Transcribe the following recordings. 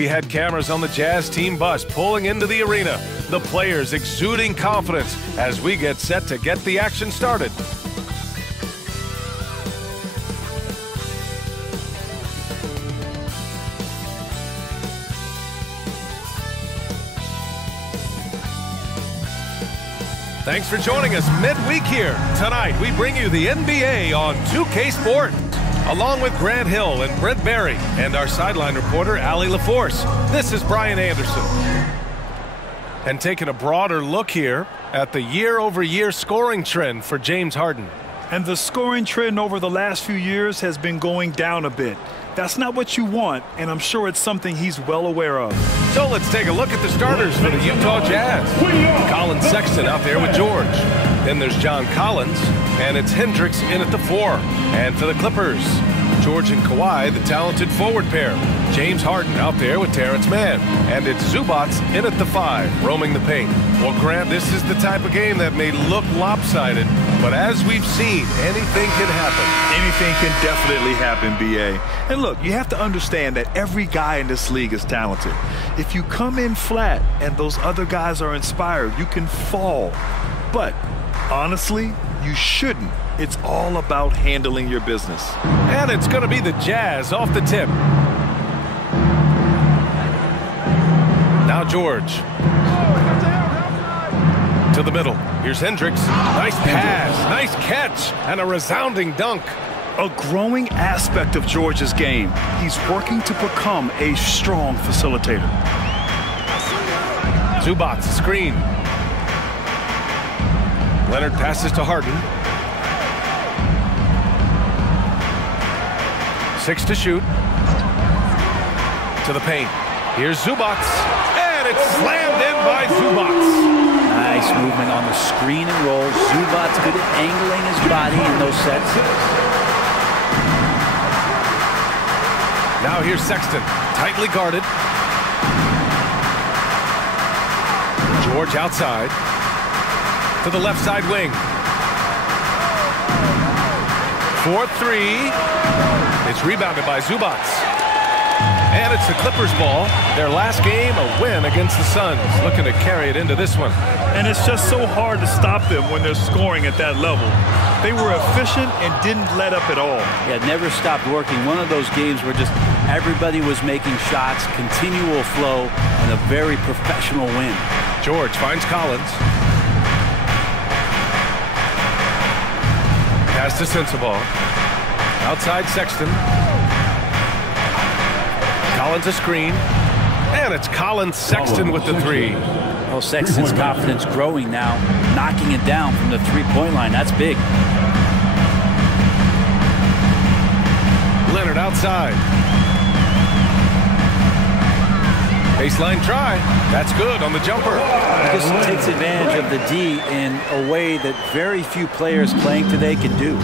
We had cameras on the Jazz team bus pulling into the arena. The players exuding confidence as we get set to get the action started. Thanks for joining us midweek here. Tonight, we bring you the NBA on 2K Sports, along with Grant Hill and Brent Berry, and our sideline reporter, Allie LaForce. This is Brian Anderson. And taking a broader look here at the year-over-year scoring trend for James Harden. And the scoring trend over the last few years has been going down a bit. That's not what you want, and I'm sure it's something he's well aware of. So let's take a look at the starters for the Utah Jazz. Colin Sexton out there with George. Then there's John Collins, and it's Hendricks in at the 4. And for the Clippers, George and Kawhi, the talented forward pair. James Harden out there with Terrence Mann. And it's Zubac in at the 5, roaming the paint. Well, Grant, this is the type of game that may look lopsided, but as we've seen, anything can happen. Anything can definitely happen, B.A. And look, you have to understand that every guy in this league is talented. If you come in flat and those other guys are inspired, you can fall. But honestly, you shouldn't. It's all about handling your business. And it's going to be the Jazz off the tip. Now George. To the middle. Here's Hendricks. Nice pass, nice catch, and a resounding dunk. A growing aspect of George's game. He's working to become a strong facilitator. Zubac, screen. Leonard passes to Harden. 6 to shoot. To the paint. Here's Zubac. And it's slammed in by Zubac. Nice movement on the screen and roll. Zubac good at angling his body in those sets. Now here's Sexton, tightly guarded. George outside. To the left side wing. 4-3. It's rebounded by Zubac. And it's the Clippers ball. Their last game, a win against the Suns. Looking to carry it into this one. And it's just so hard to stop them when they're scoring at that level. They were efficient and didn't let up at all. Yeah, never stopped working. One of those games where just everybody was making shots, continual flow, and a very professional win. George finds Collins. Pass to Sensabaugh. Outside Sexton. Collins a screen. And it's Colin Sexton with the 3. Well, Sexton's confidence growing now, knocking it down from the three-point line. That's big. Leonard outside. Baseline try. That's good on the jumper. Just takes advantage of the D in a way that very few players playing today can do.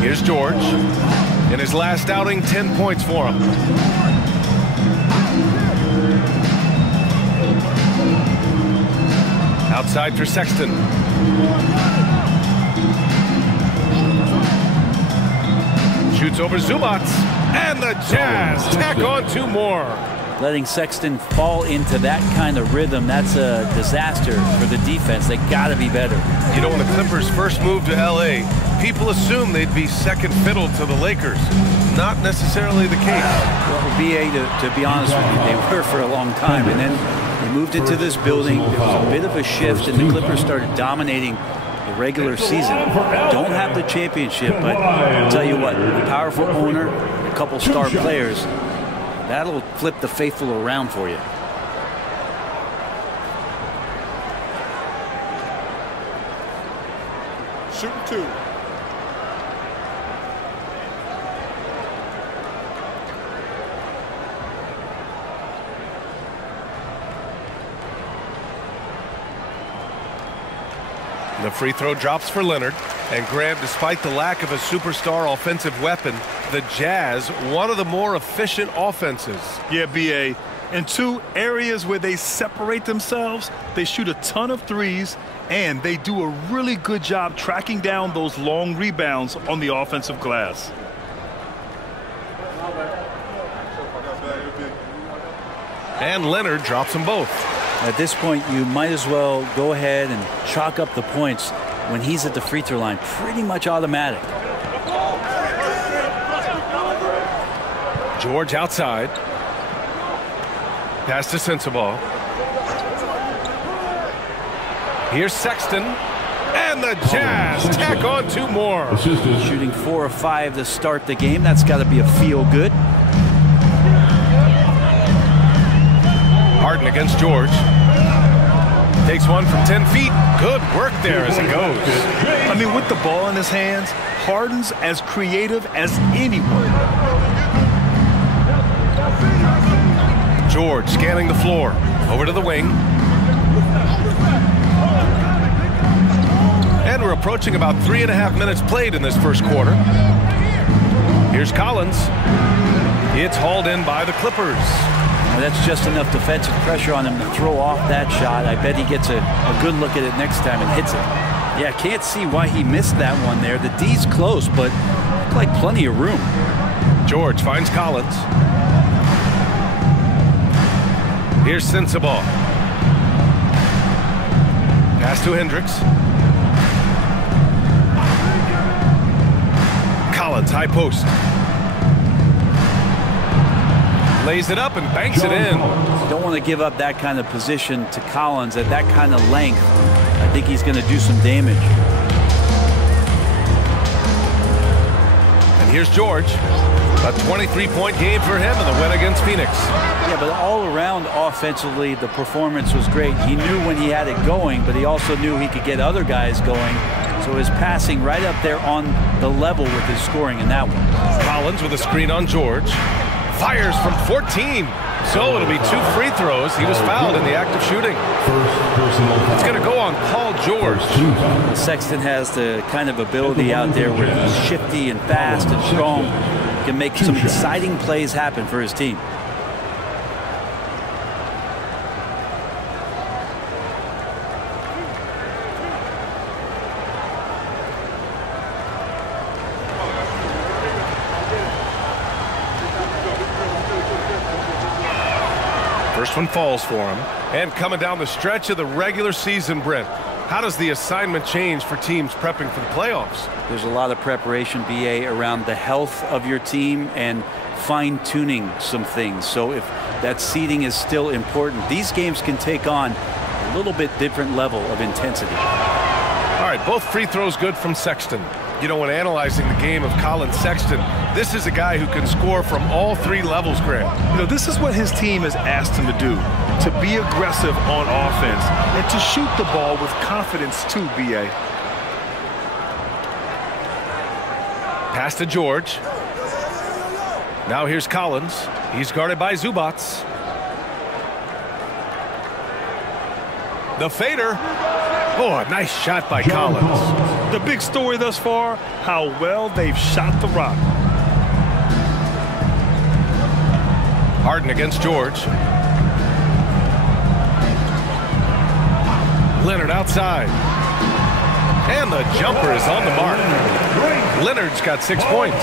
Here's George. In his last outing, 10 points for him. Outside for Sexton. Shoots over Zubac. And the Jazz tack on 2 more. Letting Sexton fall into that kind of rhythm, that's a disaster for the defense. They got to be better. You know, when the Clippers first moved to L.A., people assumed they'd be second fiddle to the Lakers. Not necessarily the case. Well, B.A., to be honest with you, they were for a long time. And then they moved into this building. There was a bit of a shift, and the Clippers started dominating the regular season. Don't have the championship, but I'll tell you what, a powerful owner, a couple star players, that'll flip the faithful around for you. Shooting 2. The free throw drops for Leonard. And Grant, despite the lack of a superstar offensive weapon, the Jazz, one of the more efficient offenses. Yeah, B.A. In 2 areas where they separate themselves, they shoot a ton of threes, and they do a really good job tracking down those long rebounds on the offensive glass. And Leonard drops them both. At this point, you might as well go ahead and chalk up the points when he's at the free throw line. Pretty much automatic. George outside. Pass to Sensabaugh. Here's Sexton. And the Jazz tack on 2 more. Shooting 4 of 5 to start the game. That's got to be a feel-good. Harden against George. Takes one from 10 feet. Good work there as it goes. I mean, with the ball in his hands, Harden's as creative as anyone. George scanning the floor. Over to the wing. And we're approaching about 3.5 minutes played in this first quarter. Here's Collins. It's hauled in by the Clippers. Well, that's just enough defensive pressure on him to throw off that shot. I bet he gets a good look at it next time and hits it. Yeah, can't see why he missed that one there. The D's close, but looked like plenty of room. George finds Collins. Here's Sensabaugh. Pass to Hendricks. Collins, high post. Lays it up and banks it in. Don't want to give up that kind of position to Collins at that kind of length. I think he's going to do some damage. And here's George. A 23-point game for him in the win against Phoenix. Yeah, but all around offensively, the performance was great. He knew when he had it going, but he also knew he could get other guys going. So his passing right up there on the level with his scoring in that one. Collins with a screen on George. Fires from 14. So it'll be 2 free throws. He was fouled in the act of shooting. It's going to go on Paul George. Sexton has the kind of ability out there where he's shifty and fast and strong. Can make some exciting plays happen for his team. First one falls for him. And coming down the stretch of the regular season, Brent, how does the assignment change for teams prepping for the playoffs? There's a lot of preparation, BA, around the health of your team and fine-tuning some things. So if that seeding is still important, these games can take on a little bit different level of intensity. All right, both free throws good from Sexton. You know, when analyzing the game of Colin Sexton, this is a guy who can score from all 3 levels, Grant. You know, this is what his team has asked him to do, to be aggressive on offense and to shoot the ball with confidence too, B.A. Pass to George. Now here's Collins. He's guarded by Zubats. The fader. Oh, a nice shot by Collins. The big story thus far, how well they've shot the rock. Harden against George. Leonard outside. And the jumper is on the mark. Leonard's got 6 points.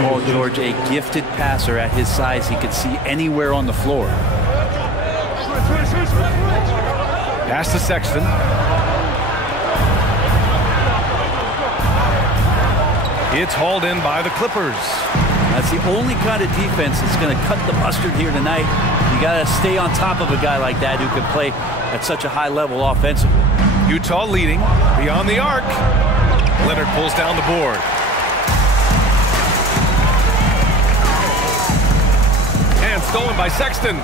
Paul George, a gifted passer at his size. He could see anywhere on the floor. Pass to Sexton. It's hauled in by the Clippers. That's the only kind of defense that's going to cut the mustard here tonight. You got to stay on top of a guy like that who can play at such a high level offensively. Utah leading beyond the arc. Leonard pulls down the board. And stolen by Sexton.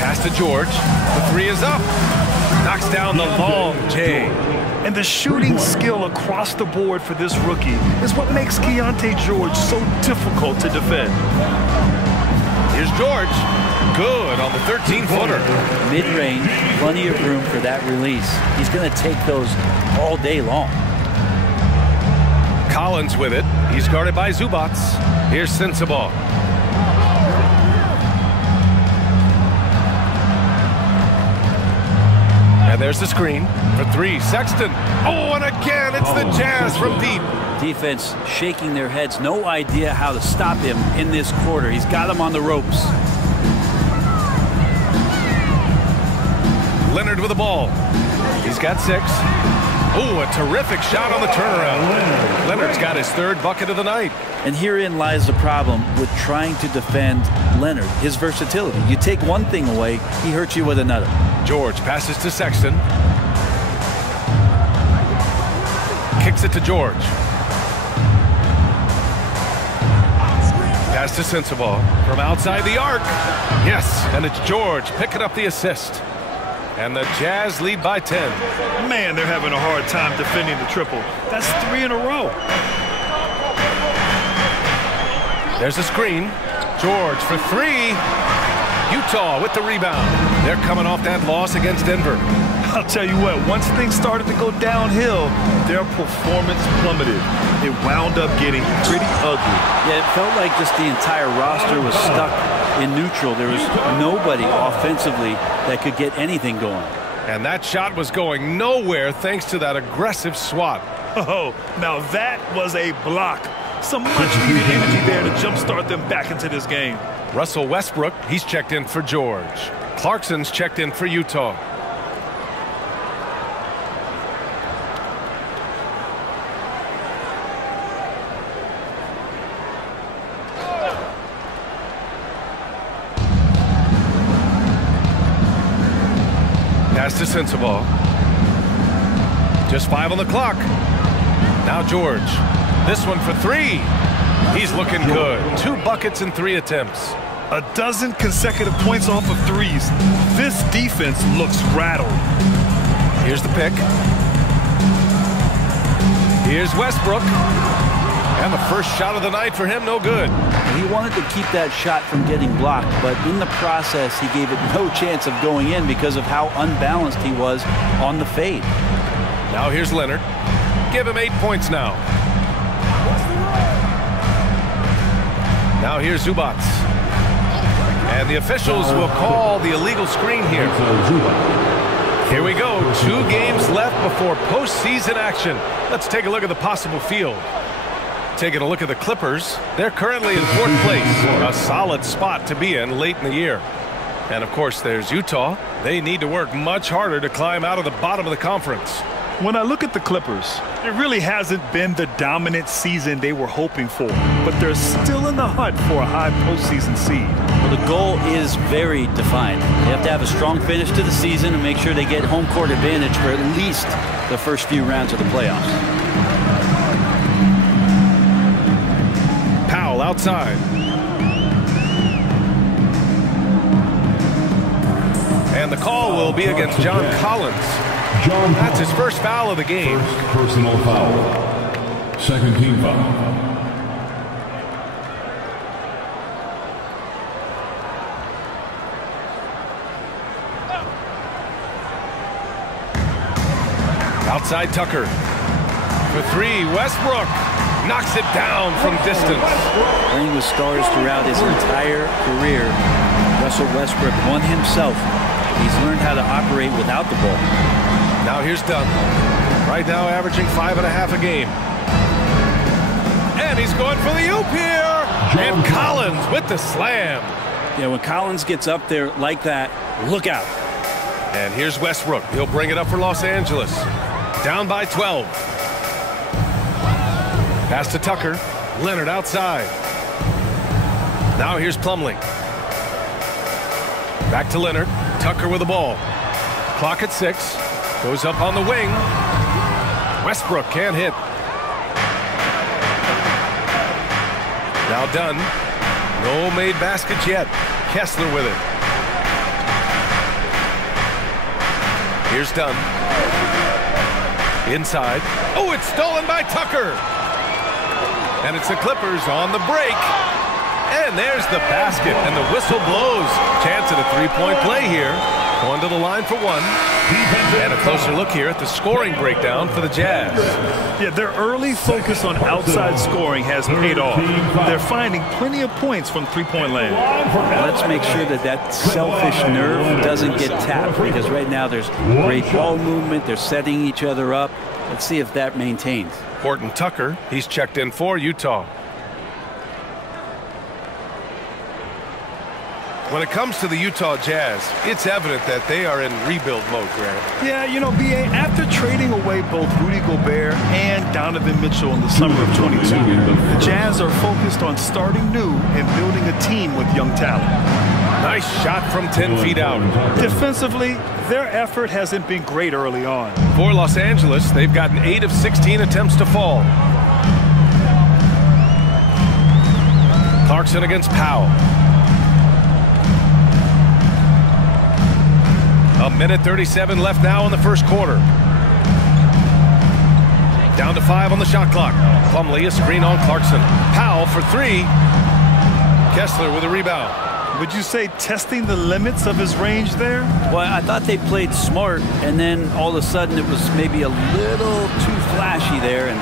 Pass to George. The 3 is up. Knocks down the long J. And the shooting skill across the board for this rookie is what makes Keontae George so difficult to defend. Here's George. Good on the 13-footer. Mid-range, plenty of room for that release. He's going to take those all day long. Collins with it. He's guarded by Zubats. Here's Sensabaugh. And there's the screen for three. Sexton. Oh, and again, it's the Jazz from deep. Defense shaking their heads. No idea how to stop him in this quarter. He's got him on the ropes. Leonard with the ball. He's got 6. Oh, a terrific shot on the turnaround. Leonard's got his 3rd bucket of the night. And herein lies the problem with trying to defend Leonard, his versatility. You take one thing away, he hurts you with another. George passes to Sexton. Kicks it to George. Pass to Sensabaugh from outside the arc. Yes, and it's George picking up the assist. And the Jazz lead by 10. Man, they're having a hard time defending the triple. That's 3 in a row. There's a screen. George for 3. Utah with the rebound. They're coming off that loss against Denver. I'll tell you what, once things started to go downhill, their performance plummeted. It wound up getting pretty ugly. Yeah, it felt like just the entire roster was stuck in neutral. There was nobody offensively that could get anything going. And that shot was going nowhere thanks to that aggressive swat. Oh, now that was a block. Some much-needed energy there to jumpstart them back into this game. Russell Westbrook, he's checked in for George. Clarkson's checked in for Utah. Pass to Sensabaugh. Just 5 on the clock. Now George. This one for 3. He's looking good. 2 buckets in 3 attempts. A dozen consecutive points off of 3s. This defense looks rattled. Here's the pick. Here's Westbrook. And the first shot of the night for him, no good. He wanted to keep that shot from getting blocked, but in the process, he gave it no chance of going in because of how unbalanced he was on the fade. Now here's Leonard. Give him 8 points now. Now here's Zubats. And the officials will call the illegal screen here. Here we go. 2 games left before postseason action. Let's take a look at the possible field. Taking a look at the Clippers, they're currently in 4th place, a solid spot to be in late in the year. And of course there's Utah. They need to work much harder to climb out of the bottom of the conference. When I look at the Clippers, it really hasn't been the dominant season they were hoping for, but they're still in the hunt for a high postseason seed. Well, the goal is very defined. They have to have a strong finish to the season and make sure they get home court advantage for at least the first few rounds of the playoffs. Powell outside. And the call will be against John Collins. That's his first foul of the game. First personal foul. Second team foul. Outside Tucker. For 3, Westbrook knocks it down from distance. Playing with stars throughout his entire career, Russell Westbrook won himself. He's learned how to operate without the ball. Now here's Dunn. Right now averaging 5.5 a game. And he's going for the oop here. And Collins with the slam. Yeah, when Collins gets up there like that, look out. And here's Westbrook. He'll bring it up for Los Angeles. Down by 12. Pass to Tucker. Leonard outside. Now here's Plumlee. Back to Leonard. Tucker with the ball. Clock at 6. Goes up on the wing. Westbrook can't hit. Now Dunn. No made baskets yet. Kessler with it. Here's Dunn. Inside. Oh, it's stolen by Tucker. And it's the Clippers on the break. And there's the basket, and the whistle blows. Chance at a 3-point play here. Going to the line for one. And a closer look here at the scoring breakdown for the Jazz. Yeah, their early focus on outside scoring has paid off. They're finding plenty of points from three-point land. Let's make sure that that selfish nerve doesn't get tapped, because right now there's great ball movement. They're setting each other up. Let's see if that maintains. Horton Tucker, he's checked in for Utah. When it comes to the Utah Jazz, it's evident that they are in rebuild mode, Grant. Yeah, you know, B.A., after trading away both Rudy Gobert and Donovan Mitchell in the summer of 22, the Jazz are focused on starting new and building a team with young talent. Nice shot from 10 feet out. Defensively, their effort hasn't been great early on. For Los Angeles, they've gotten 8 of 16 attempts to fall. Clarkson against Powell. A minute 37 left now in the first quarter. Down to 5 on the shot clock. Plumlee, a screen on Clarkson. Powell for 3. Kessler with a rebound. Would you say testing the limits of his range there? Well, I thought they played smart, and then all of a sudden it was maybe a little too flashy there, and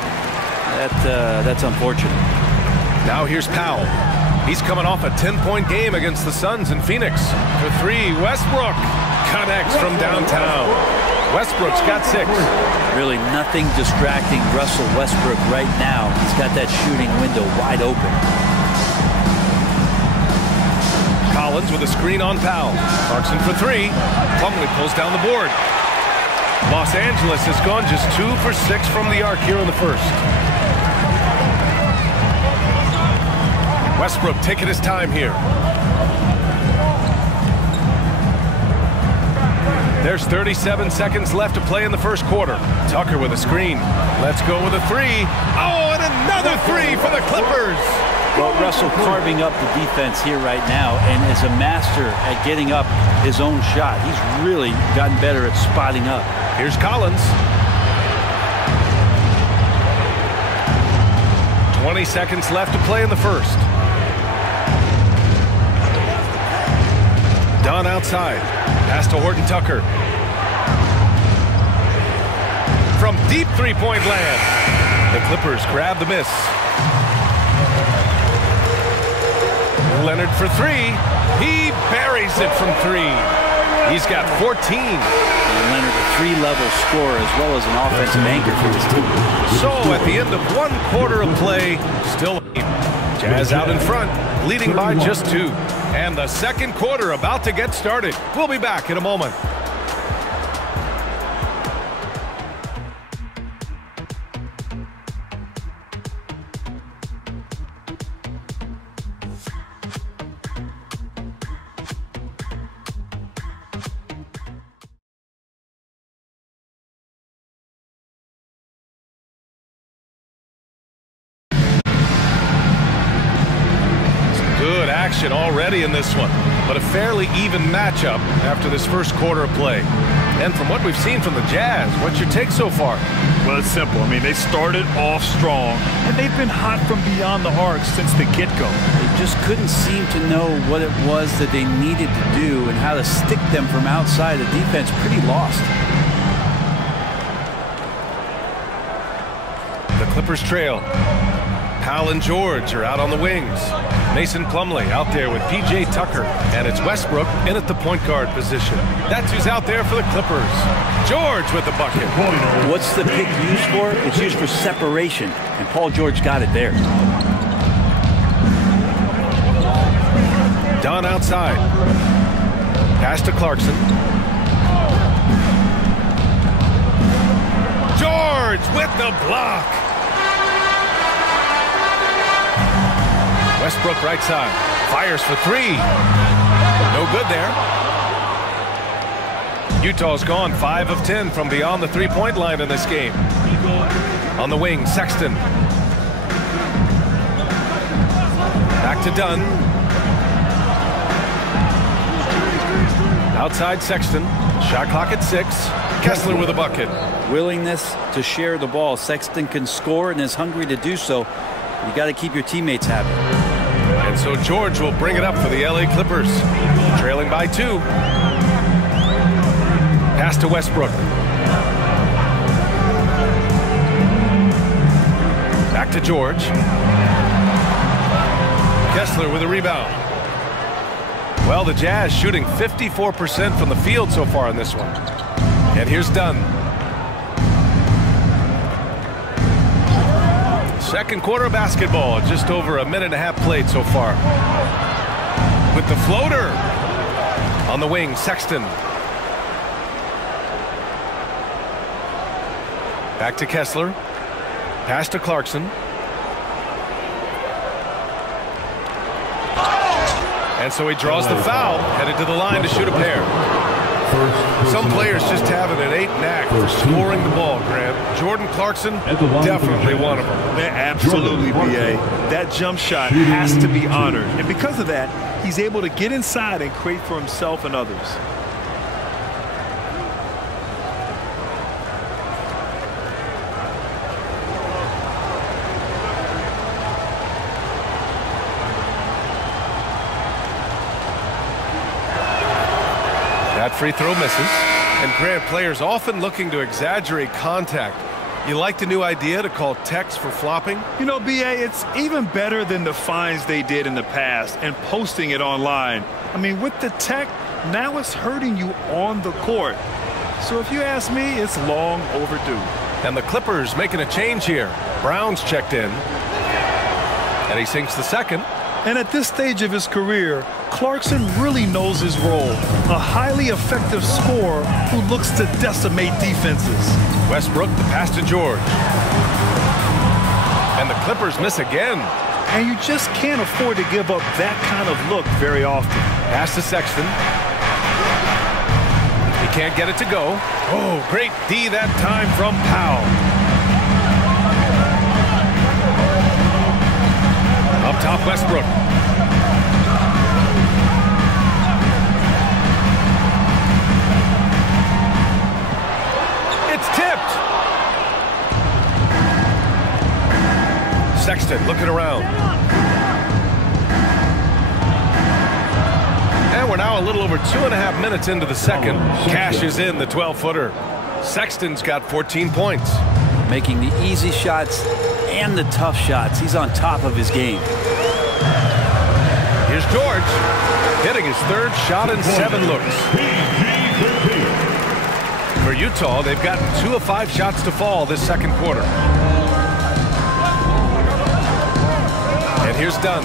that's unfortunate. Now here's Powell. He's coming off a 10-point game against the Suns in Phoenix. For 3, Westbrook connects from downtown. Westbrook's got 6. Really nothing distracting Russell Westbrook right now. He's got that shooting window wide open. Collins with a screen on Powell. Clarkson for 3. Plumlee pulls down the board. Los Angeles has gone just 2 for 6 from the arc here in the first. Westbrook taking his time here. There's 37 seconds left to play in the first quarter. Tucker with a screen. Let's go with a 3. Oh, and another 3 for the Clippers. Well, Russell carving up the defense here right now and is a master at getting up his own shot. He's really gotten better at spotting up. Here's Collins. 20 seconds left to play in the first. Dunn outside. Pass to Horton Tucker. From deep three-point land. The Clippers grab the miss. Leonard for 3. He buries it from 3. He's got 14. And Leonard, a 3-level scorer as well as an offensive anchor for his team. So at the end of 1 quarter of play, still Jazz out in front, leading by just 2. And the second quarter about to get started. We'll be back in a moment. Already in this one, but a fairly even matchup after this first quarter of play. And from what we've seen from the Jazz, what's your take so far? Well, it's simple. I mean, they started off strong, and they've been hot from beyond the arc since the get-go. They just couldn't seem to know what it was that they needed to do and how to stick them from outside. The defense pretty lost. The Clippers trail. Powell and George are out on the wings. Mason Plumlee out there with P.J. Tucker. And it's Westbrook in at the point guard position. That's who's out there for the Clippers. George with the bucket. What's the pick used for? It's used for separation. And Paul George got it there. Dunn outside. Pass to Clarkson. George with the block. Westbrook right side. Fires for 3. No good there. Utah's gone 5 of 10 from beyond the three-point line in this game. On the wing, Sexton. Back to Dunn. Outside Sexton. Shot clock at 6. Kessler with a bucket. Willingness to share the ball. Sexton can score and is hungry to do so. You got to keep your teammates happy. And so George will bring it up for the LA Clippers, trailing by 2. Pass to Westbrook. Back to George. Kessler with a rebound. Well, the Jazz shooting 54% from the field so far in this one. And here's Dunn. Second quarter of basketball, just over a minute and a half played so far. With the floater on the wing, Sexton. Back to Kessler. Pass to Clarkson. And so he draws the foul, headed to the line to shoot a pair. Some players just have an innate knack for scoring the ball, Grant. Jordan Clarkson, definitely one of them. Man, absolutely, B.A. That jump shot has to be honored. And because of that, he's able to get inside and create for himself and others. That free throw misses. And Grant, players often looking to exaggerate contact. You like the new idea to call techs for flopping? You know, B.A., it's even better than the fines they did in the past and posting it online. I mean, with the tech, now it's hurting you on the court. So if you ask me, it's long overdue. And the Clippers making a change here. Brown's checked in. And he sinks the second. And at this stage of his career, Clarkson really knows his role. A highly effective scorer who looks to decimate defenses. Westbrook, the pass to George. And the Clippers miss again. And you just can't afford to give up that kind of look very often. Pass to Sexton. He can't get it to go. Oh, great D that time from Powell. Up top, Westbrook. It's tipped. Sexton looking around. And we're now a little over 2.5 minutes into the second. Cashes in the 12-footer. Sexton's got 14 points. Making the easy shots and the tough shots. He's on top of his game. Here's George, hitting his third shot in 7 looks. For Utah, they've gotten 2 of 5 shots to fall this second quarter. And here's Dunn.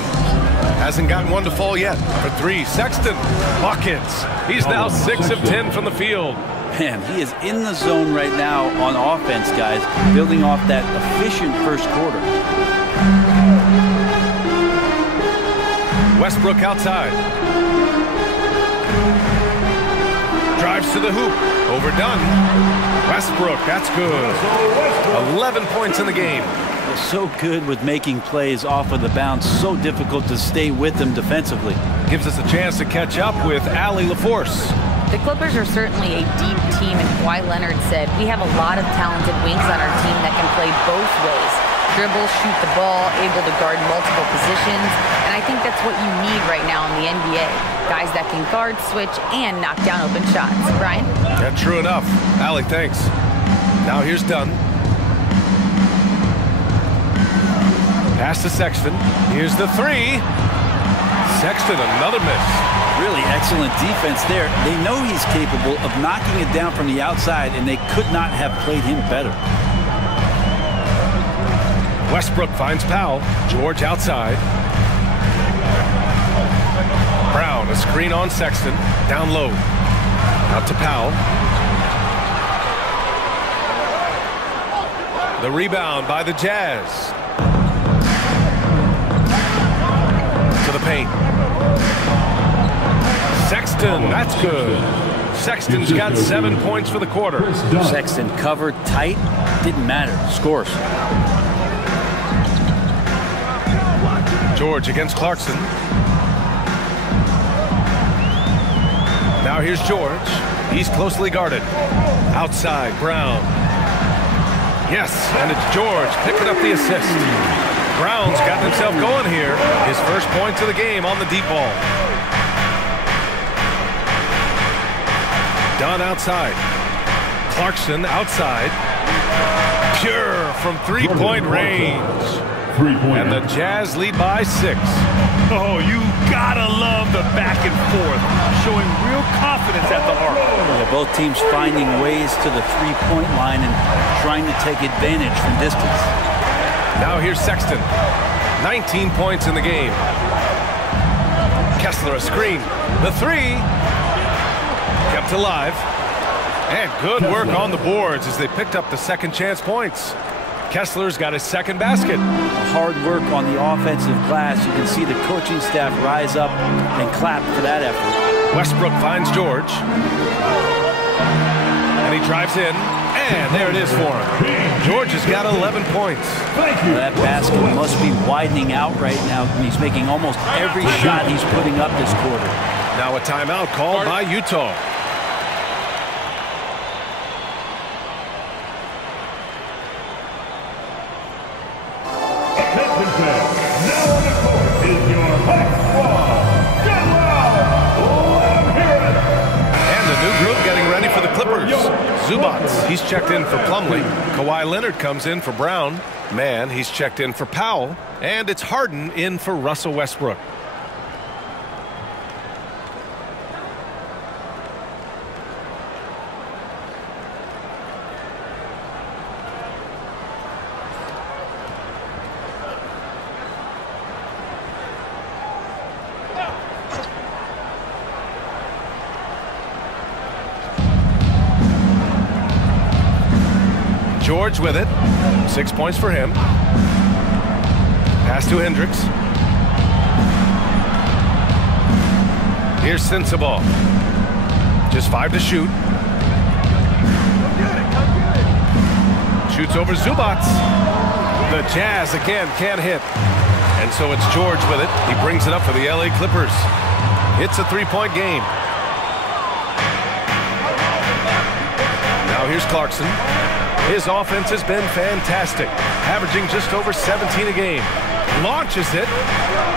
Hasn't gotten one to fall yet. For 3, Sexton, buckets. He's now 6 of 10 from the field. Man, he is in the zone right now on offense, guys, building off that efficient first quarter. Westbrook outside. Drives to the hoop. Overdone. Westbrook, that's good. 11 points in the game. They're so good with making plays off of the bounce. So difficult to stay with them defensively. Gives us a chance to catch up with Allie LaForce. The Clippers are certainly a deep team, and Kawhi Leonard said, we have a lot of talented wings on our team that can play both ways. Dribble, shoot the ball, able to guard multiple positions, and I think that's what you need right now in the NBA. Guys that can guard, switch, and knock down open shots. Brian? Yeah, true enough. Allie, thanks. Now here's Dunn. Pass to Sexton. Here's the 3. Sexton, another miss. Really excellent defense there. They know he's capable of knocking it down from the outside, and they could not have played him better. Westbrook finds Powell. George outside. Brown, a screen on Sexton. Down low. Out to Powell. The rebound by the Jazz. To the paint. Sexton, that's good. Sexton's got 7 points for the quarter. Sexton covered tight. Didn't matter. Scores. George against Clarkson. Now here's George. He's closely guarded. Outside, Brown. Yes, and it's George picking up the assist. Brown's gotten himself going here. His first points of the game on the deep ball. Dunn outside. Clarkson outside. Pure from three-point range. And the Jazz lead by 6. Oh, you gotta love the back and forth, showing real confidence at the arc. Yeah, both teams finding ways to the three-point line and trying to take advantage from distance. Now here's Sexton. 19 points in the game. Kessler a screen. The 3 kept alive. And good work on the boards as they picked up the second chance points. Kessler's got his second basket. Hard work on the offensive glass. You can see the coaching staff rise up and clap for that effort. Westbrook finds George. And he drives in. And there it is for him. George has got 11 points. That basket must be widening out right now. He's making almost every shot he's putting up this quarter. Now a timeout called by Utah. Zubats, he's checked in for Plumlee. Kawhi Leonard comes in for Brown. Mann, he's checked in for Powell. And it's Harden in for Russell Westbrook. George with it. 6 points for him. Pass to Hendricks. Here's Sensabaugh. Just 5 to shoot. Shoots over Zubats. The Jazz again can't hit. And so it's George with it. He brings it up for the LA Clippers. It's a three-point game. Now here's Clarkson. His offense has been fantastic, averaging just over 17 a game. Launches it.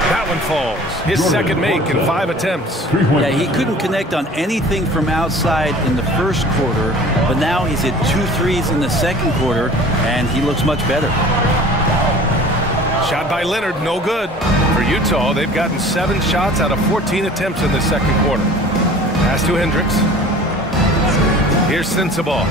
That one falls. His second make in 5 attempts. Yeah, he couldn't connect on anything from outside in the first quarter, but now he's hit 2 threes in the second quarter, and he looks much better. Shot by Leonard, no good. For Utah, they've gotten 7 shots out of 14 attempts in the second quarter. Pass to Hendricks. Here's Sensabaugh.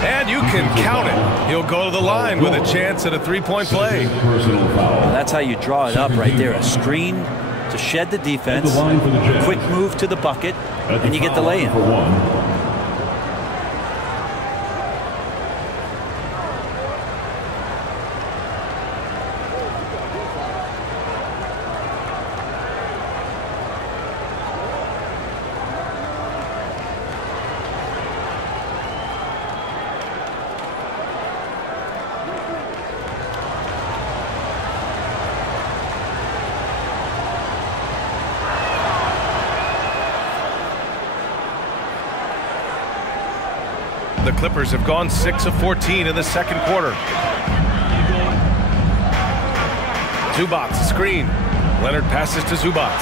And you can count it. He'll go to the line with a chance at a three-point play. Well, that's how you draw it up right there. A screen to shed the defense, quick move to the bucket, and you get the lay-in. The Clippers have gone 6 of 14 in the second quarter. Zubats, screen. Leonard passes to Zubats.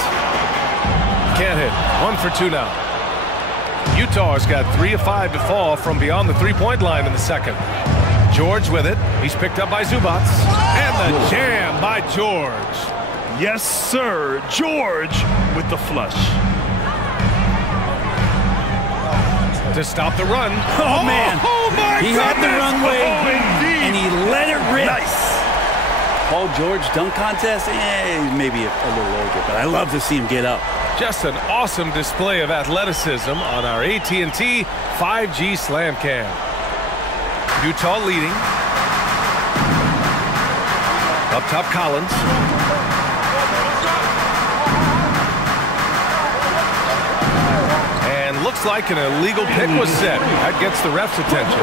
Can't hit. 1 for 2 now. Utah has got 3 of 5 to fall from beyond the three-point line in the second. George with it. He's picked up by Zubats. And the jam by George. Yes, sir. George with the flush. To stop the run. Oh, man. Oh, my He had the runway, indeed. and he let it rip. Nice. Paul George dunk contest, maybe a little over, but I love to see him get up. Just an awesome display of athleticism on our AT&T 5G Slam Cam. Utah leading. Up top, Collins. And looks like an illegal pick was set. That gets the ref's attention.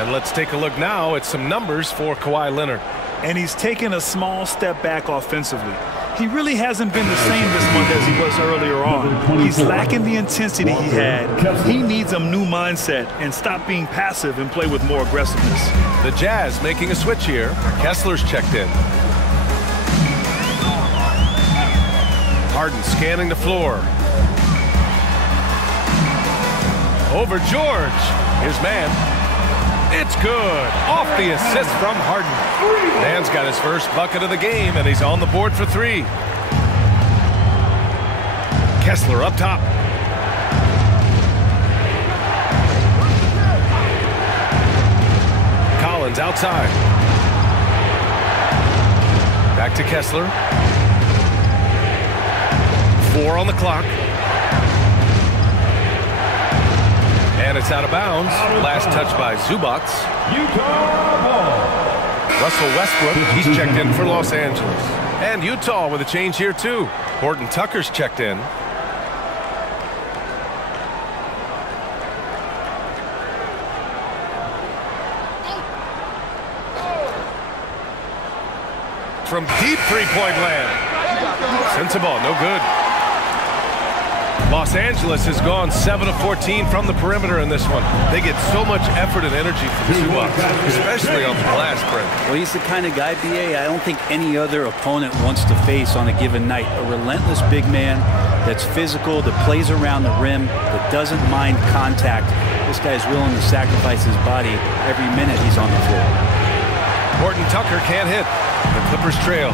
And let's take a look now at some numbers for Kawhi Leonard. And he's taken a small step back offensively. He really hasn't been the same this month as he was earlier on. He's lacking the intensity he had. He needs a new mindset and stop being passive and play with more aggressiveness. The Jazz making a switch here. Kessler's checked in. Harden scanning the floor. Over George. Here's Mann. It's good. Off the assist from Harden. Mann's got his first bucket of the game, and he's on the board for 3. Kessler up top. Collins outside. Back to Kessler. 4 on the clock. And it's out of bounds. Last touch by Zubac. Russell Westbrook, he's checked in for Los Angeles. And Utah with a change here too. Horton Tucker's checked in. From deep three-point land. Sensible, no good. Los Angeles has gone 7 of 14 from the perimeter in this one. They get so much effort and energy from Zubac, especially on the glass print. Well, he's the kind of guy, BA, I don't think any other opponent wants to face on a given night. A relentless big man that's physical, that plays around the rim, that doesn't mind contact. This guy's willing to sacrifice his body every minute he's on the floor. Horton Tucker can't hit. The Clippers trail.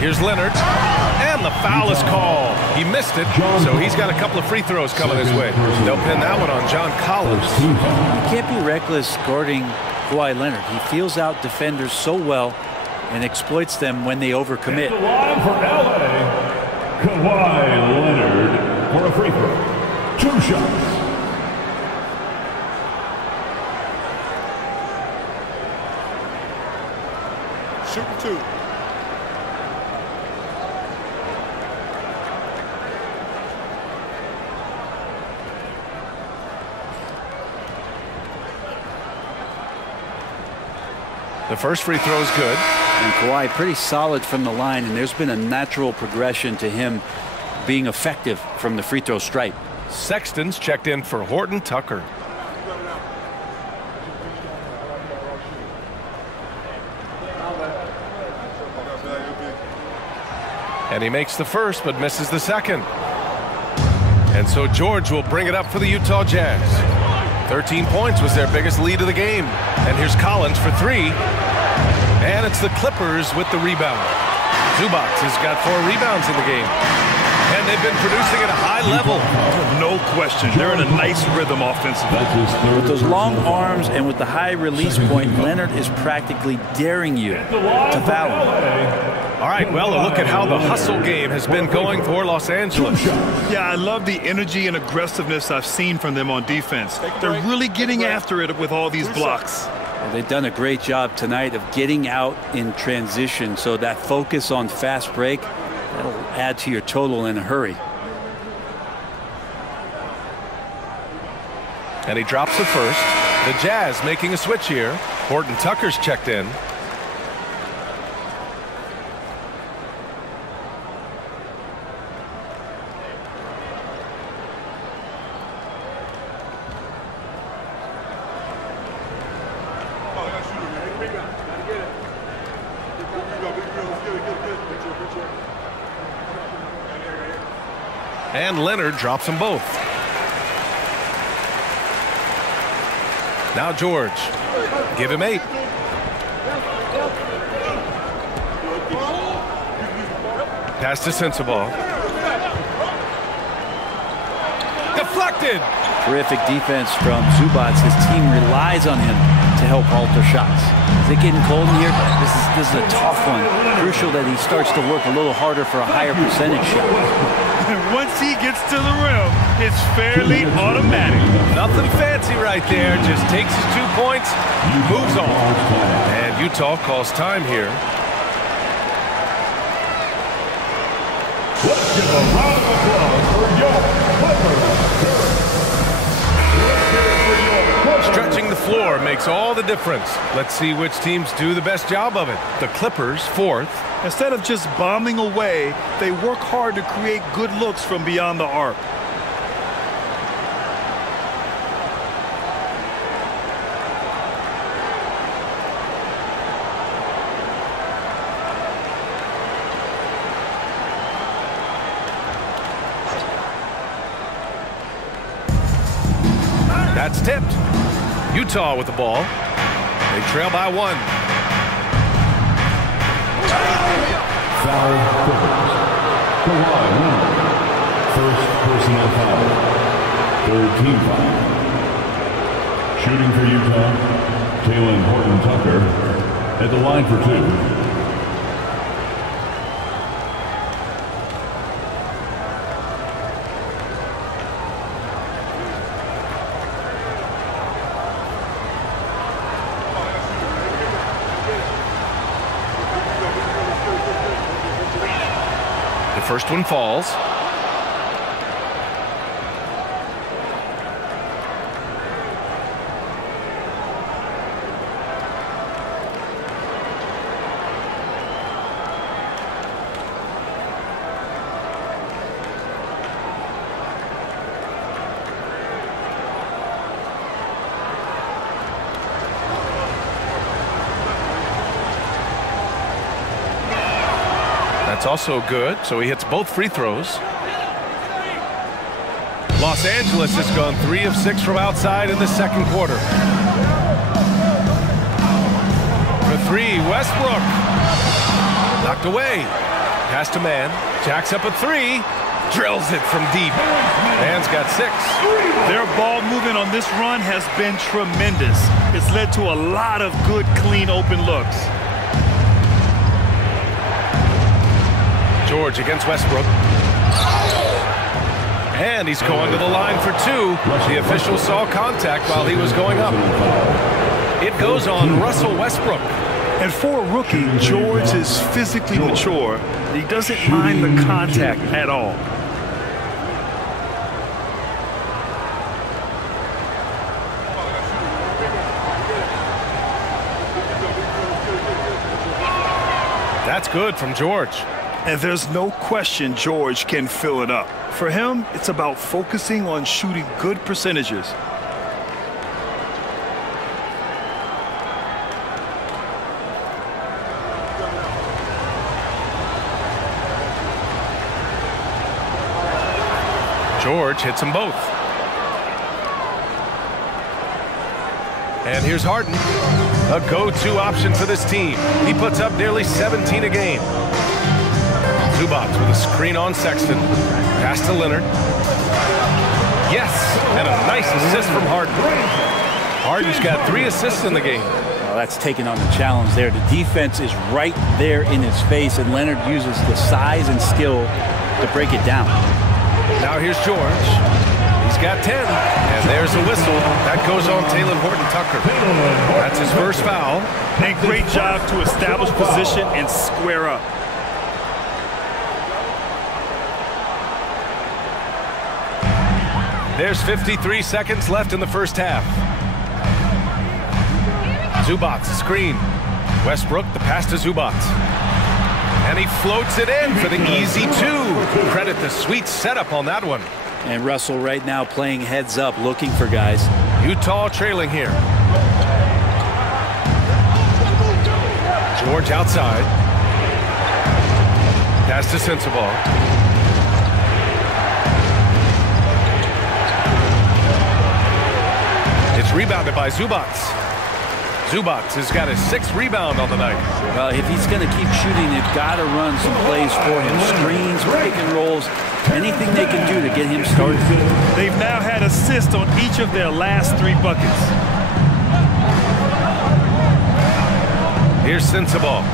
Here's Leonard. And the foul is called. He missed it, so he's got a couple of free throws coming his way. They'll pin that one on John Collins. You can't be reckless guarding Kawhi Leonard. He feels out defenders so well and exploits them when they overcommit. The line for LA, Kawhi Leonard for a free throw. 2 shots. Shooting 2. The first free throw is good. And Kawhi pretty solid from the line, and there's been a natural progression to him being effective from the free throw stripe. Sexton's checked in for Horton Tucker. And he makes the first, but misses the second. And so George will bring it up for the Utah Jazz. 13 points was their biggest lead of the game. And here's Collins for 3. And it's the Clippers with the rebound. Zubac has got 4 rebounds in the game. And they've been producing at a high level. No question. They're in a nice rhythm offensively. With those long arms and with the high release point, Leonard is practically daring you to foul him. All right, well, a look at how the hustle game has been going for Los Angeles. Yeah, I love the energy and aggressiveness I've seen from them on defense. They're really getting after it with all these blocks. Well, they've done a great job tonight of getting out in transition, so that focus on fast break, that'll add to your total in a hurry. And he drops the first. The Jazz making a switch here. Horton Tucker's checked in. And Leonard drops them both. Now George. Give him 8. Pass to Sensible. Deflected. Terrific defense from Zubac. His team relies on him to help alter shots. Is it getting cold in here? This is a tough one. Crucial that he starts to work a little harder for a higher percentage shot. Once he gets to the rim, it's fairly automatic. Nothing fancy right there. Just takes his 2 points, moves on. And Utah calls time here. Let's give a round of applause for your Clippers. Stretching the floor makes all the difference. Let's see which teams do the best job of it. The Clippers, 4th. Instead of just bombing away, they work hard to create good looks from beyond the arc. That's tipped. Utah with the ball. They trail by 1. Foul Clippers. Kawhi Leonard. First personal foul. Third team foul. Shooting for Utah, Taylor Horton-Tucker at the line for 2. The first one falls. That's also good, so he hits both free throws. Los Angeles has gone 3 of 6 from outside in the second quarter. For 3, Westbrook. Knocked away. Pass to man. Jacks up a 3. Drills it from deep. Man's got 6. Their ball movement on this run has been tremendous. It's led to a lot of good, clean, open looks. George against Westbrook. And he's going to the line for 2. The official saw contact while he was going up. It goes on Russell Westbrook. And for a rookie, George is physically mature. He doesn't mind the contact at all. That's good from George. And there's no question George can fill it up. For him, it's about focusing on shooting good percentages. George hits them both. And here's Harden, a go-to option for this team. He puts up nearly 17 a game. Zubac with a screen on Sexton. Pass to Leonard. Yes, and a nice assist from Harden. Harden's got 3 assists in the game. Well, that's taking on the challenge there. The defense is right there in his face, and Leonard uses the size and skill to break it down. Now here's George. He's got 10, and there's a whistle. That goes on Taylor Horton-Tucker. That's his first foul. And great job to establish position and square up. There's 53 seconds left in the first half. Zubac, screen. Westbrook, the pass to Zubac. And he floats it in for the easy 2. Credit the sweet setup on that one. And Russell right now playing heads up, looking for guys. Utah trailing here. George outside. Pass to Sensabaugh. It's rebounded by Zubac. Zubac has got his 6th rebound on the night. Well, if he's going to keep shooting, they've got to run some plays for him. Screens, pick and rolls, anything they can do to get him started. They've now had assists on each of their last 3 buckets. Here's Sensabaugh.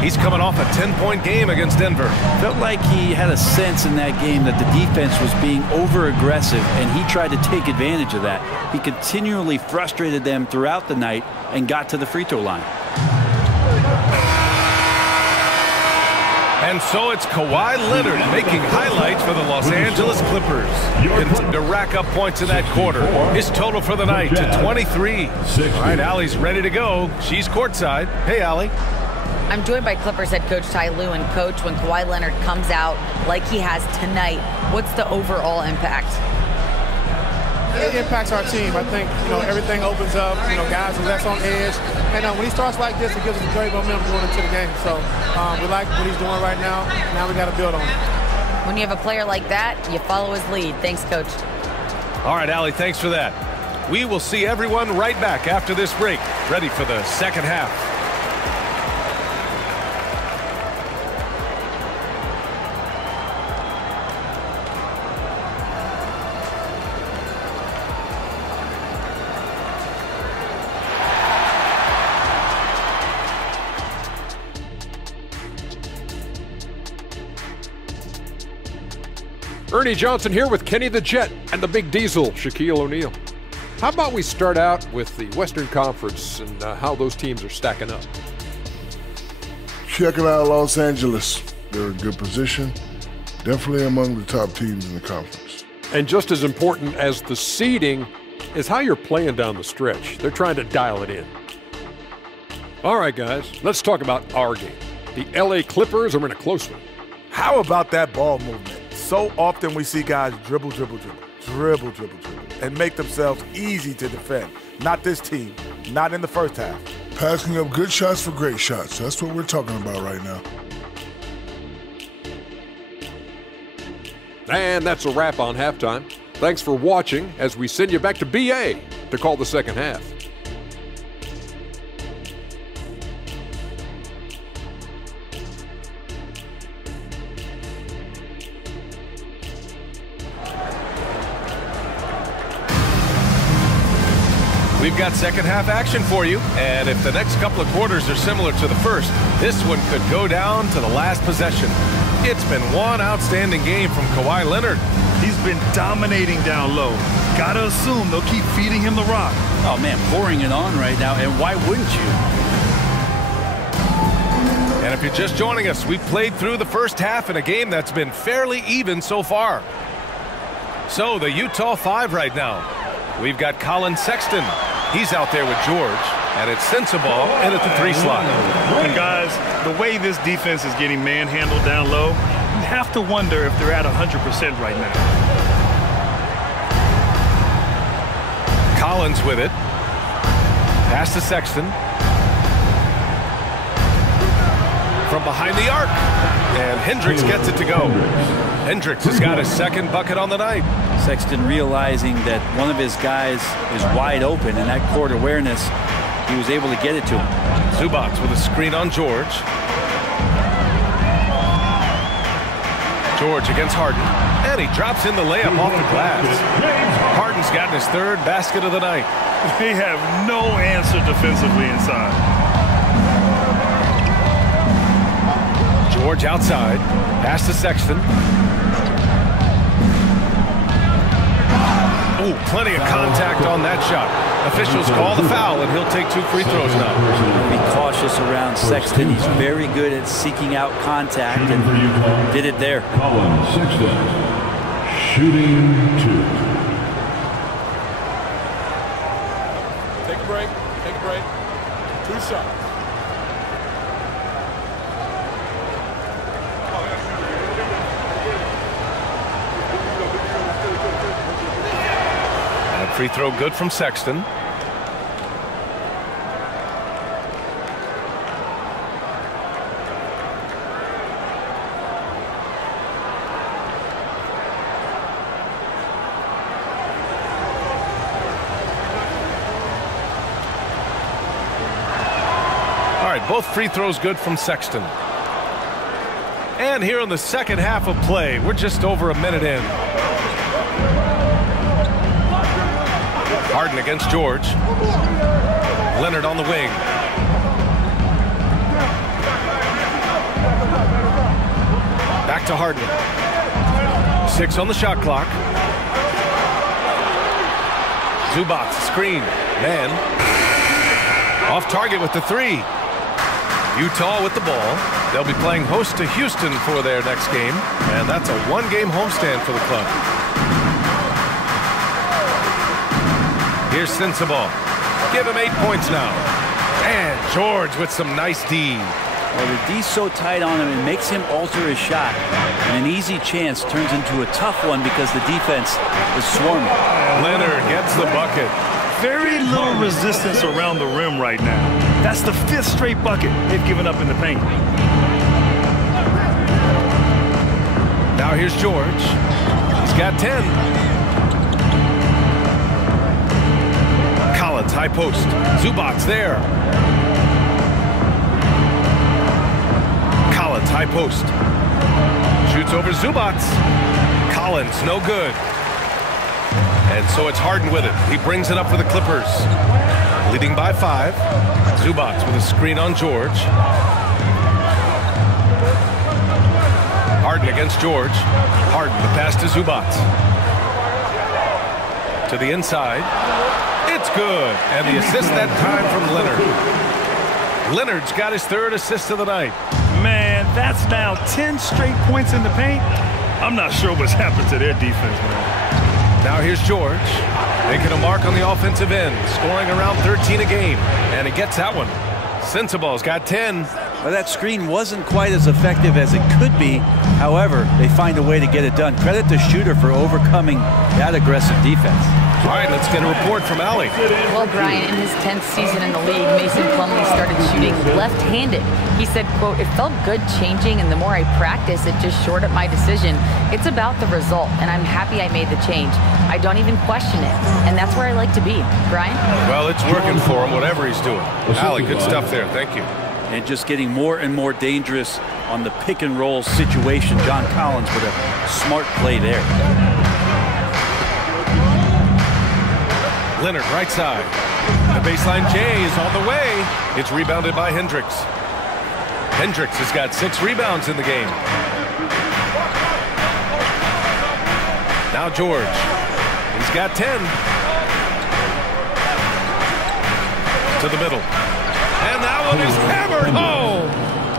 He's coming off a 10-point game against Denver. Felt like he had a sense in that game that the defense was being over-aggressive, and he tried to take advantage of that. He continually frustrated them throughout the night and got to the free throw line. And so it's Kawhi Leonard making highlights for the Los Angeles Clippers. Continuing to rack up points in that quarter. His total for the night to 23. All right, Allie's ready to go. She's courtside. Hey, Allie. I'm joined by Clippers head coach Ty Lue. And coach, when Kawhi Leonard comes out like he has tonight, what's the overall impact? It impacts our team. I think, everything opens up, guys are less on edge. And when he starts like this, it gives us a great momentum going into the game. So we like what he's doing right now. Now we got to build on it. When you have a player like that, you follow his lead. Thanks, coach. All right, Allie, thanks for that. We will see everyone right back after this break, ready for the second half. Ernie Johnson here with Kenny the Jet and the Big Diesel, Shaquille O'Neal. How about we start out with the Western Conference and how those teams are stacking up? Checking out Los Angeles. They're in good position. Definitely among the top teams in the conference. And just as important as the seeding is how you're playing down the stretch. They're trying to dial it in. All right, guys, let's talk about our game. The LA Clippers are in a close one. How about that ball movement? So often we see guys dribble, and make themselves easy to defend. Not this team, not in the first half. Passing up good shots for great shots. That's what we're talking about right now. And that's a wrap on halftime. Thanks for watching as we send you back to BA to call the second half. We've got second half action for you, and if the next couple of quarters are similar to the first, this one could go down to the last possession. It's been one outstanding game from Kawhi Leonard. He's been dominating down low. Gotta assume they'll keep feeding him the rock. Oh, man, pouring it on right now, and why wouldn't you? And if you're just joining us, we've played through the first half in a game that's been fairly even so far. So the Utah 5 right now. We've got Colin Sexton. He's out there with George, and it's Sensabaugh in at the 3 slot. And guys, the way this defense is getting manhandled down low, you have to wonder if they're at 100% right now. Collins with it. Pass to Sexton. From behind the arc. And Hendricks gets it to go. Hendricks has got his second bucket on the night. Sexton realizing that one of his guys is wide open, and that court awareness, he was able to get it to him. Zubac with a screen on George. George against Harden, and he drops in the layup off the glass. Harden's gotten his third basket of the night. They have no answer defensively inside. George outside, pass to Sexton. Ooh, plenty of contact on that shot. Officials call the foul, and he'll take 2 free throws now. Be cautious around Sexton. He's very good at seeking out contact, and did it there. Colin Sexton, shooting 2. Take a break. Take a break. 2 shots. Free throw good from Sexton. All right, both free throws good from Sexton. And here in the second half of play, we're just over a minute in. Harden against George. Leonard on the wing. Back to Harden. 6 on the shot clock. Zubac screen. Man. Off target with the 3. Utah with the ball. They'll be playing host to Houston for their next game. And that's a 1-game homestand for the club. Here's Sensabaugh. Give him 8 points now. And George with some nice D. Well, the D's so tight on him, it makes him alter his shot. And an easy chance turns into a tough one because the defense is swarming. Leonard gets the bucket. Very little resistance around the rim right now. That's the 5th straight bucket they've given up in the paint. Now here's George. He's got 10. high post. Zubac's there. Collins, high post. Shoots over Zubac's. Collins, no good. And so it's Harden with it. He brings it up for the Clippers. Leading by 5. Zubac's with a screen on George. Harden against George. Harden, the pass to Zubac. To the inside. It's good. And the assist that time from Leonard. Leonard's got his 3rd assist of the night. Man, that's now 10 straight points in the paint. I'm not sure what's happened to their defense, man. Now here's George. Making a mark on the offensive end. Scoring around 13 a game. And he gets that one. Sensabaugh's got 10. Well, that screen wasn't quite as effective as it could be. However, they find a way to get it done. Credit the shooter for overcoming that aggressive defense. All right, let's get a report from Allie. Well, Brian, in his 10th season in the league, Mason Plumlee started shooting left-handed. He said, quote, "It felt good changing, and the more I practice, it just shored up my decision. It's about the result, and I'm happy I made the change. I don't even question it, and that's where I like to be." Brian? Well, it's working for him, whatever he's doing. Allie, good stuff there. Thank you. And just getting more and more dangerous on the pick-and-roll situation. John Collins with a smart play there. Leonard, right side. The baseline J is on the way. It's rebounded by Hendricks. Hendricks has got 6 rebounds in the game. Now George. He's got 10. To the middle. And that one is hammered home.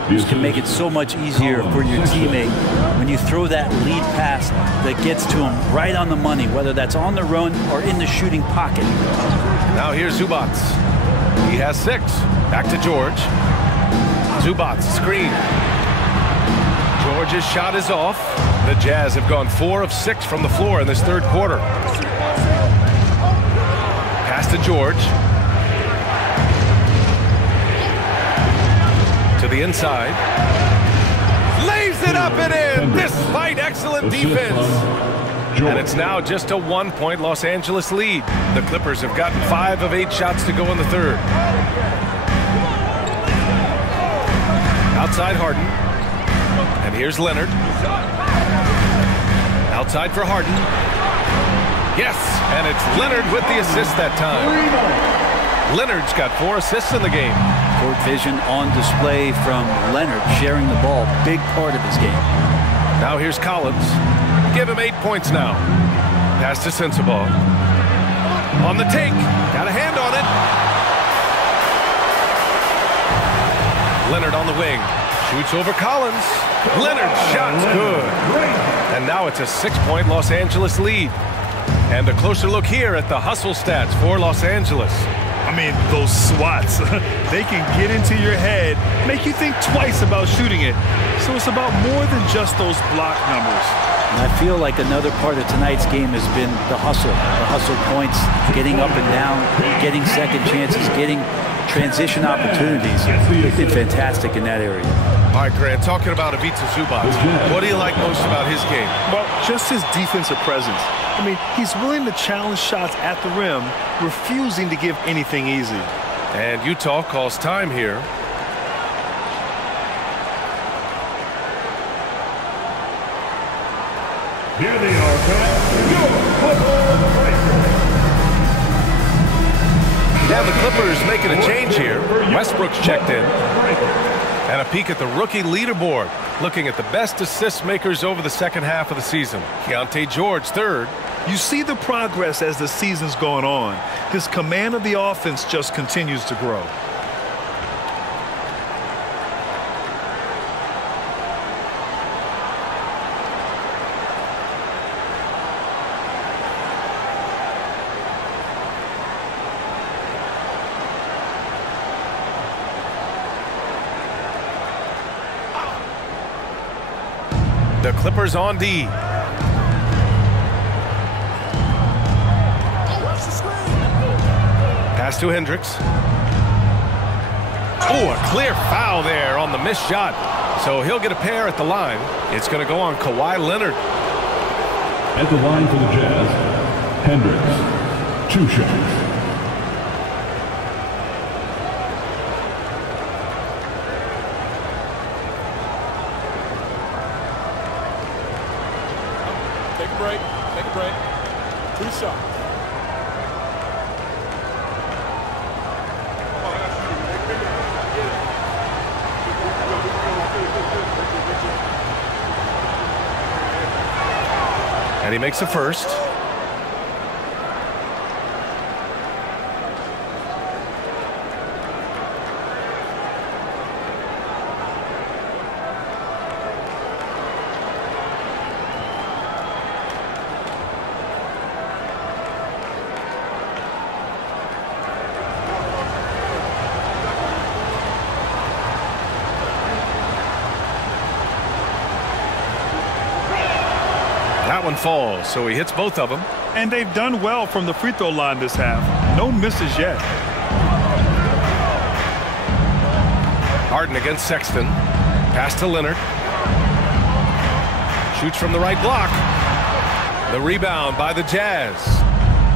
This can make it so much easier for your teammate when you throw that lead pass that gets to him right on the money, whether that's on the run or in the shooting pocket. Now here's Zubac. He has 6. Back to George. Zubac, screen. George's shot is off. The Jazz have gone 4 of 6 from the floor in this 3rd quarter. Pass to George. To the inside. Lays it up and in despite excellent defense. And it's now just a 1-point Los Angeles lead. The Clippers have gotten 5 of 8 shots to go in the 3rd. Outside Harden. And here's Leonard. Outside for Harden. Yes, and it's Leonard with the assist that time. Leonard's got 4 assists in the game. Court vision on display from Leonard, sharing the ball, big part of his game. Now here's Collins. Give him 8 points now. Pass to Sensabaugh. On the take. Got a hand on it. Leonard on the wing. Shoots over Collins. Leonard's shot's good. And now it's a 6-point Los Angeles lead. And a closer look here at the hustle stats for Los Angeles. I mean, those swats, they can get into your head, make you think twice about shooting it. So it's about more than just those block numbers. And I feel like another part of tonight's game has been the hustle points, getting up and down, getting second chances, getting transition opportunities. They've been fantastic in that area. All right, Grant, talking about Ivica Zubac, what do you like most about his game? Well, just his defensive presence. I mean, he's willing to challenge shots at the rim, refusing to give anything easy. And Utah calls time here. Here they are, fans. Your Clippers. Now the Clippers making a change here. Westbrook's checked in. And a peek at the rookie leaderboard. Looking at the best assist makers over the second half of the season. Keontae George, 3rd. You see the progress as the season's going on. His command of the offense just continues to grow. The Clippers on D. Pass to Hendricks. Oh, a clear foul there on the missed shot. So he'll get a pair at the line. It's going to go on Kawhi Leonard. At the line for the Jazz, Hendricks, 2 shots. shots. And he makes the first. That one falls, so he hits both of them. And they've done well from the free throw line this half. No misses yet. Harden against Sexton. Pass to Leonard. Shoots from the right block. The rebound by the Jazz.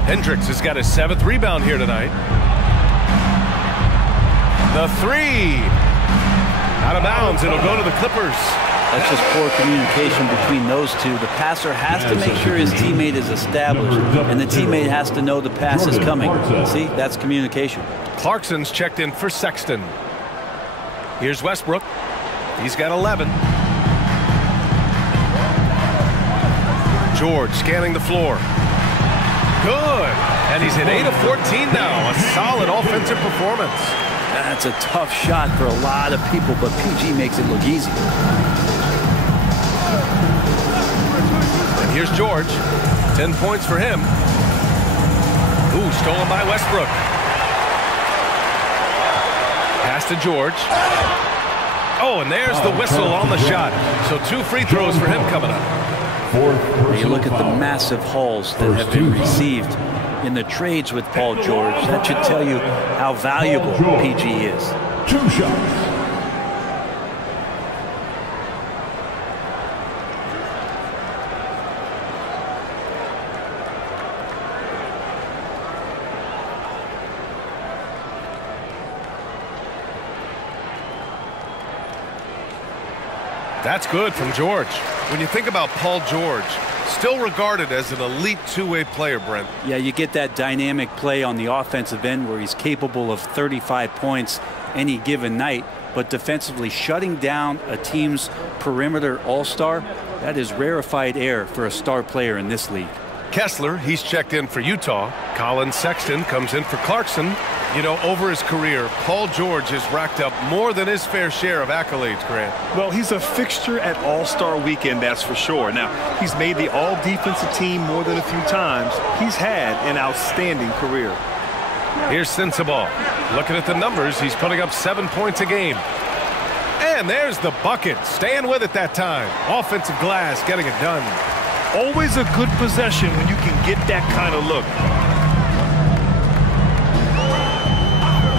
Hendricks has got his 7th rebound here tonight. The three. Out of bounds. It'll go to the Clippers. That's just poor communication between those two. The passer has to make sure his teammate is established, and the teammate has to know the pass is coming. See, that's communication. Clarkson's checked in for Sexton. Here's Westbrook. He's got 11. George scanning the floor. Good. And he's at 8 of 14 now. A solid offensive performance. That's a tough shot for a lot of people, but PG makes it look easy. And here's George. 10 points for him. Ooh, stolen by Westbrook. Pass to George. Oh, and there's the whistle on the shot. So 2 free throws for him coming up. You look at the massive hauls that have been received in the trades with Paul George. That should tell you how valuable PG is. 2 shots. That's good from George. When you think about Paul George, still regarded as an elite two-way player, Brent. Yeah, you get that dynamic play on the offensive end where he's capable of 35 points any given night, but defensively shutting down a team's perimeter all-star, that is rarefied air for a star player in this league. Kessler, he's checked in for Utah. Colin Sexton comes in for Clarkson. You know, over his career, Paul George has racked up more than his fair share of accolades, Grant. Well, he's a fixture at All-Star Weekend, that's for sure. Now, he's made the All-Defensive Team more than a few times. He's had an outstanding career. Here's Sensabaugh. Looking at the numbers, he's putting up 7 points a game. And there's the bucket. Staying with it that time. Offensive glass, getting it done. Always a good possession when you can get that kind of look.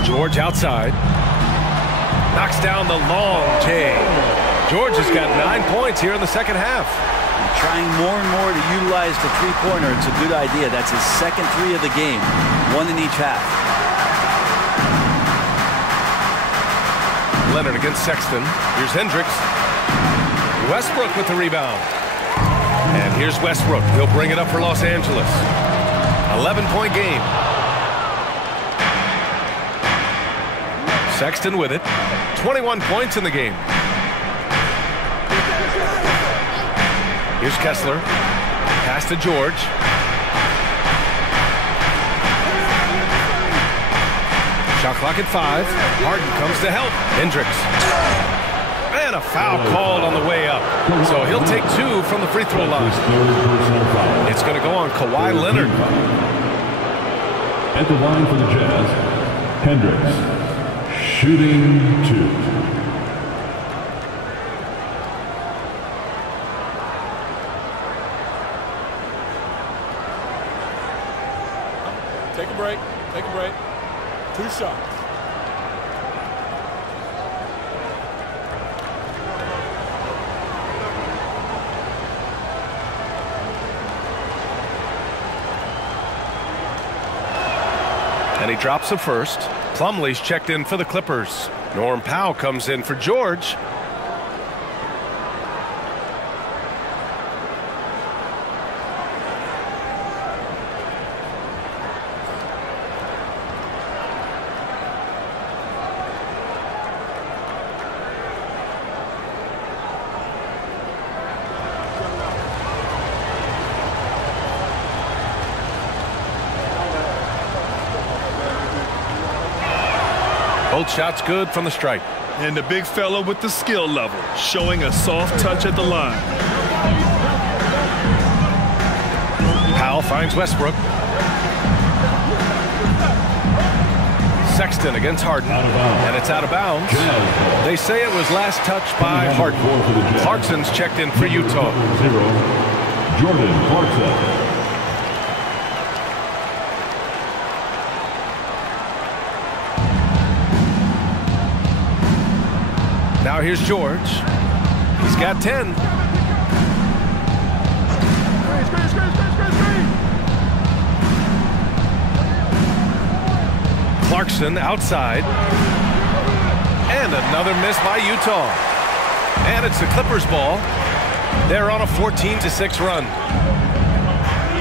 George outside. Knocks down the long J. George has got 9 points here in the second half. Trying more and more to utilize the three-pointer. It's a good idea. That's his second 3 of the game. 1 in each half. Leonard against Sexton. Here's Hendricks. Westbrook with the rebound. And here's Westbrook. He'll bring it up for Los Angeles. 11-point game. Sexton with it. 21 points in the game. Here's Kessler. Pass to George. Shot clock at 5. Harden comes to help. Hendricks. And a foul called on the way up. So he'll take 2 from the free throw line. It's going to go on Kawhi Leonard. At the line for the Jazz, Hendricks. Shooting 2. Take a break. Take a break. 2 shots. And he drops the first. Plumlee's checked in for the Clippers. Norm Powell comes in for George. Both shots good from the stripe. And the big fella with the skill level, showing a soft touch at the line. Powell finds Westbrook. Sexton against Harden, and it's out of bounds. They say it was last touched by Harden. Clarkson's checked in for Utah. Jordan Clarkson. Now here's George. He's got 10. Clarkson outside. And another miss by Utah. And it's the Clippers ball. They're on a 14-6 run.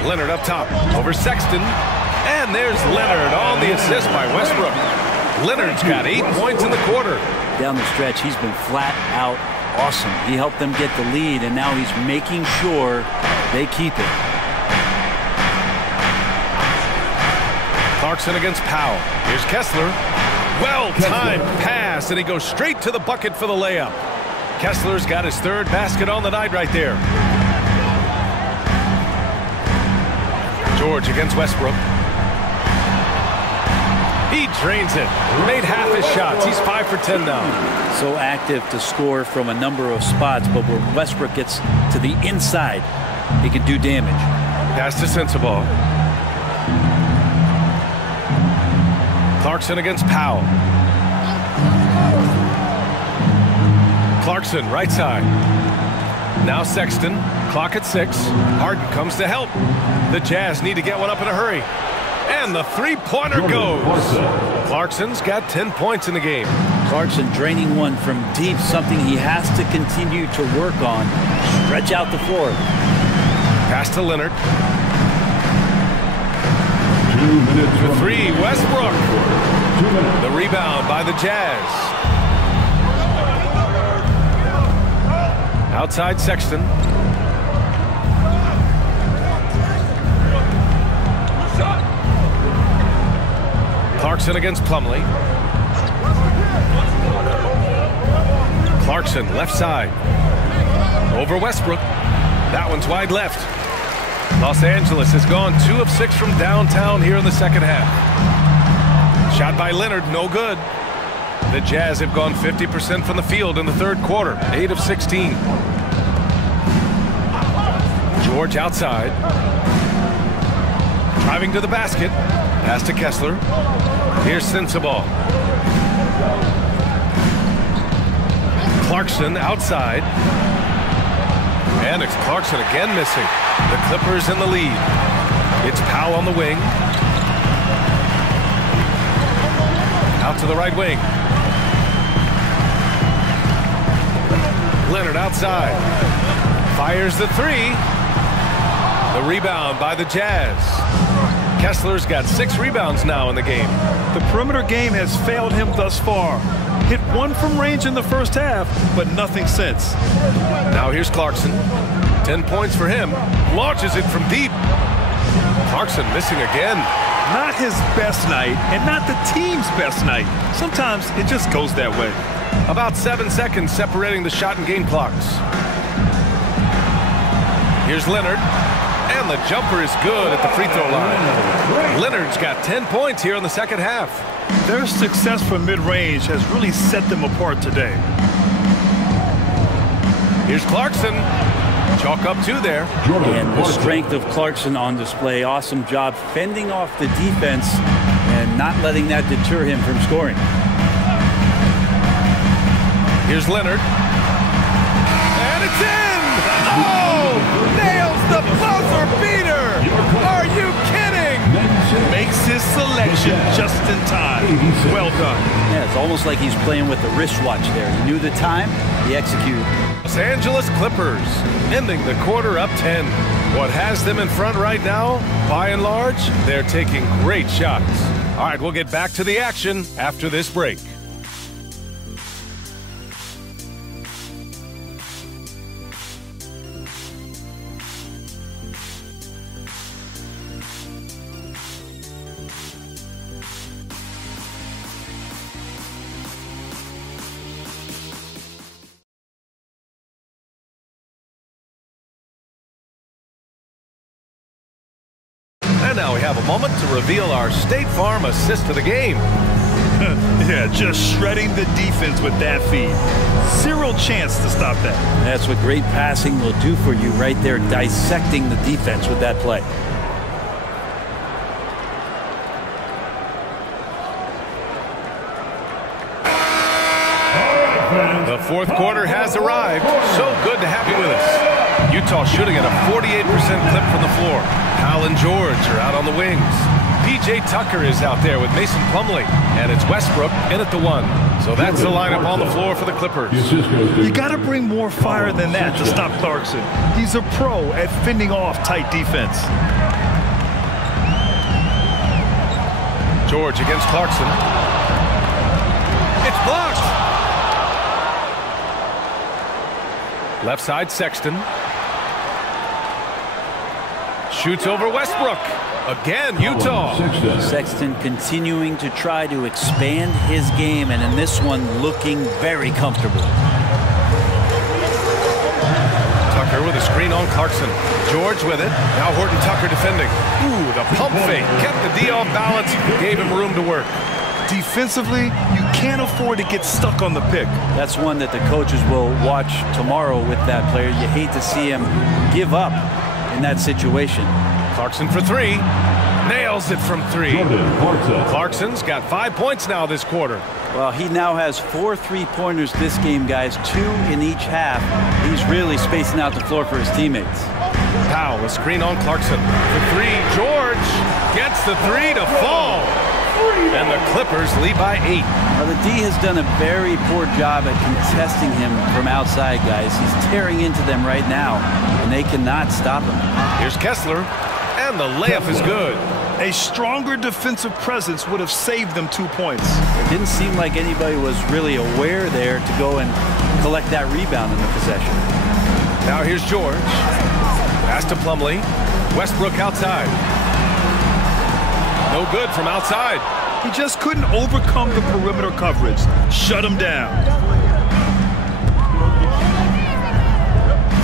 Leonard up top over Sexton. And there's Leonard on the assist by Westbrook. Leonard's got 8 points in the quarter. Down the stretch, he's been flat out awesome. He helped them get the lead, and now he's making sure they keep it. Clarkson against Powell. Here's Kessler. Well-timed pass, and he goes straight to the bucket for the layup. Kessler's got his 3rd basket on the night right there. George against Westbrook. He drains it. Made half his shots. He's 5 for 10 now. So active to score from a number of spots, but when Westbrook gets to the inside, he can do damage. Pass to Sensabaugh. Clarkson against Powell. Clarkson, right side. Now Sexton. Clock at 6. Harden comes to help. The Jazz need to get one up in a hurry. And the three-pointer goes. Clarkson's got 10 points in the game. Clarkson draining one from deep, something he has to continue to work on. Stretch out the floor. Pass to Leonard. 2 minutes. The 3, Westbrook. The rebound by the Jazz. Outside Sexton. Clarkson against Plumlee. Clarkson left side. Over Westbrook. That one's wide left. Los Angeles has gone 2 of 6 from downtown here in the second half. Shot by Leonard, no good. The Jazz have gone 50% from the field in the 3rd quarter. 8 of 16. George outside. Driving to the basket. Pass to Kessler. Here's Sensabaugh. Clarkson outside. And it's Clarkson again missing. The Clippers in the lead. It's Powell on the wing. Out to the right wing. Leonard outside. Fires the 3. The rebound by the Jazz. Kessler's got 6 rebounds now in the game. The perimeter game has failed him thus far. Hit 1 from range in the first half, but nothing since. Now here's Clarkson. 10 points for him. Launches it from deep. Clarkson missing again. Not his best night, and not the team's best night. Sometimes it just goes that way. About 7 seconds separating the shot and game clocks. Here's Leonard. And the jumper is good at the free throw line. Leonard's got 10 points here in the second half. Their success from mid-range has really set them apart today. Here's Clarkson. Chalk up 2 there. And the strength of Clarkson on display. Awesome job fending off the defense and not letting that deter him from scoring. Here's Leonard. And it's in! Oh! Nails the buzzer beater! Are you kidding? Makes his selection just in time. Well done. Yeah, it's almost like he's playing with the wristwatch there. He knew the time, he executed. Los Angeles Clippers ending the quarter up 10. What has them in front right now? By and large, they're taking great shots. All right, we'll get back to the action after this break. And now we have a moment to reveal our State Farm assist of the game. Yeah, just shredding the defense with that feed. Zero chance to stop that. That's what great passing will do for you right there, dissecting the defense with that play. The fourth quarter has arrived. So good to have you with us. Utah shooting at a 48% clip from the floor. Hal and George are out on the wings. P.J. Tucker is out there with Mason Plumlee. And it's Westbrook in at the 1. So that's the lineup on the floor for the Clippers. You got to bring more fire than that to stop Clarkson. He's a pro at fending off tight defense. George against Clarkson. It's blocked. Left side, Sexton. Shoots over Westbrook. Again, Utah. Sexton continuing to try to expand his game, and in this one, looking very comfortable. Tucker with a screen on Clarkson. George with it. Now Horton Tucker defending. Ooh, the pump fake. Kept the D off balance. Gave him room to work. Defensively, you can't afford to get stuck on the pick. That's one that the coaches will watch tomorrow with that player. You hate to see him give up in that situation. Clarkson for 3. Nails it from 3. Clarkson's got 5 points now this quarter. Well, he now has 4 3-pointers this game, guys. 2 in each half. He's really spacing out the floor for his teammates. Powell, a screen on Clarkson. For 3, George gets the 3 to fall. And the Clippers lead by 8. Well, the D has done a very poor job at contesting him from outside, guys. He's tearing into them right now, and they cannot stop him. Here's Kessler, and the layup is good. A stronger defensive presence would have saved them 2 points. It didn't seem like anybody was really aware there to go and collect that rebound in the possession. Now here's George. Pass to Plumlee. Westbrook outside. No good from outside. He just couldn't overcome the perimeter coverage. Shut him down.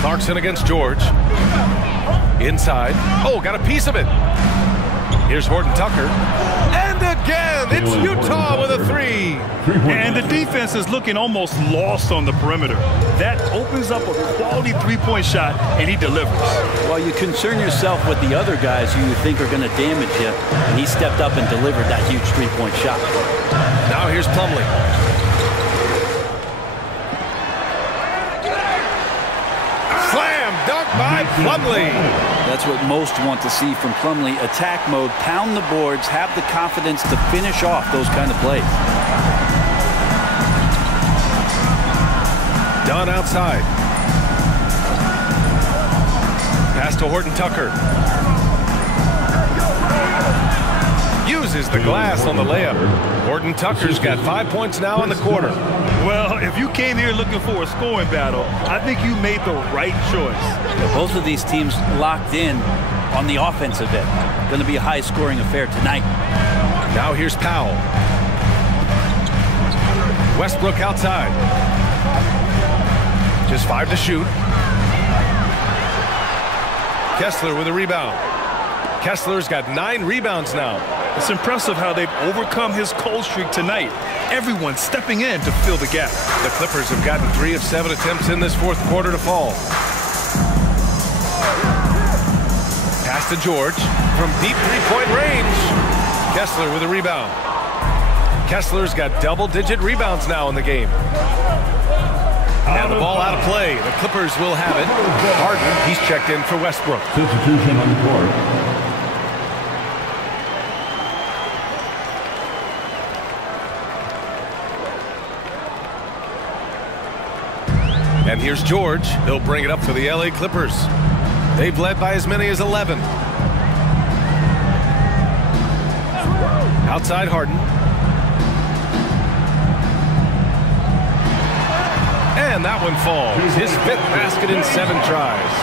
Clarkson against George. Inside. Oh, got a piece of it. Here's Horton Tucker. And again, it's Utah with a 3. And the defense is looking almost lost on the perimeter. That opens up a quality 3-point shot, and he delivers. Well, you concern yourself with the other guys who you think are going to damage you, and he stepped up and delivered that huge 3-point shot. Now here's Plumlee. Slam dunk by Plumlee. That's what most want to see from Plumlee. Attack mode, pound the boards, have the confidence to finish off those kind of plays. Dunn outside. Pass to Horton Tucker. Uses the glass on the layup. Horton Tucker's got 5 points now in the quarter. Well, if you came here looking for a scoring battle, I think you made the right choice. Both of these teams locked in on the offensive end. Going to be a high-scoring affair tonight. Now here's Powell. Westbrook outside. Just 5 to shoot. Kessler with a rebound. Kessler's got 9 rebounds now. It's impressive how they've overcome his cold streak tonight. Everyone stepping in to fill the gap. The Clippers have gotten 3 of 7 attempts in this fourth quarter to fall. Pass to George from deep 3-point range. Kessler with a rebound. Kessler's got double-digit rebounds now in the game. And the ball out of play. The Clippers will have it. Harden, he's checked in for Westbrook. Substitution on the court. And here's George. He'll bring it up for the LA Clippers. They've led by as many as 11. Outside Harden. And that one falls. His 5th basket in 7 tries.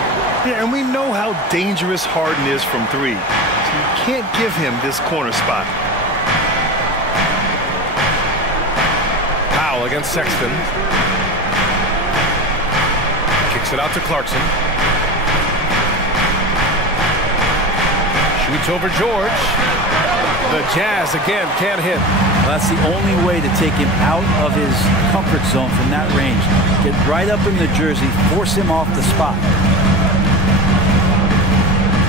Yeah, and we know how dangerous Harden is from 3. So you can't give him this corner spot. Powell against Sexton. Kicks it out to Clarkson. Shoots over George. The Jazz again can't hit. Well, that's the only way to take him out of his comfort zone from that range. Get right up in the jersey, force him off the spot.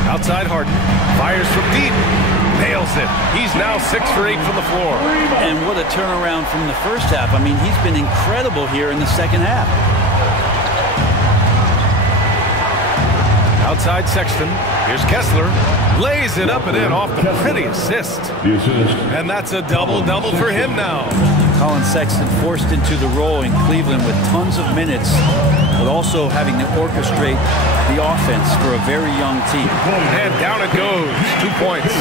Outside Harden. Fires from deep. Nails it. He's now 6 for 8 from the floor. And what a turnaround from the first half. I mean, he's been incredible here in the second half. Outside Sexton. Here's Kessler. Lays it up and in off the pretty assist. And that's a double-double for him now. Colin Sexton forced into the role in Cleveland with tons of minutes, but also having to orchestrate the offense for a very young team. And down it goes. 2 points.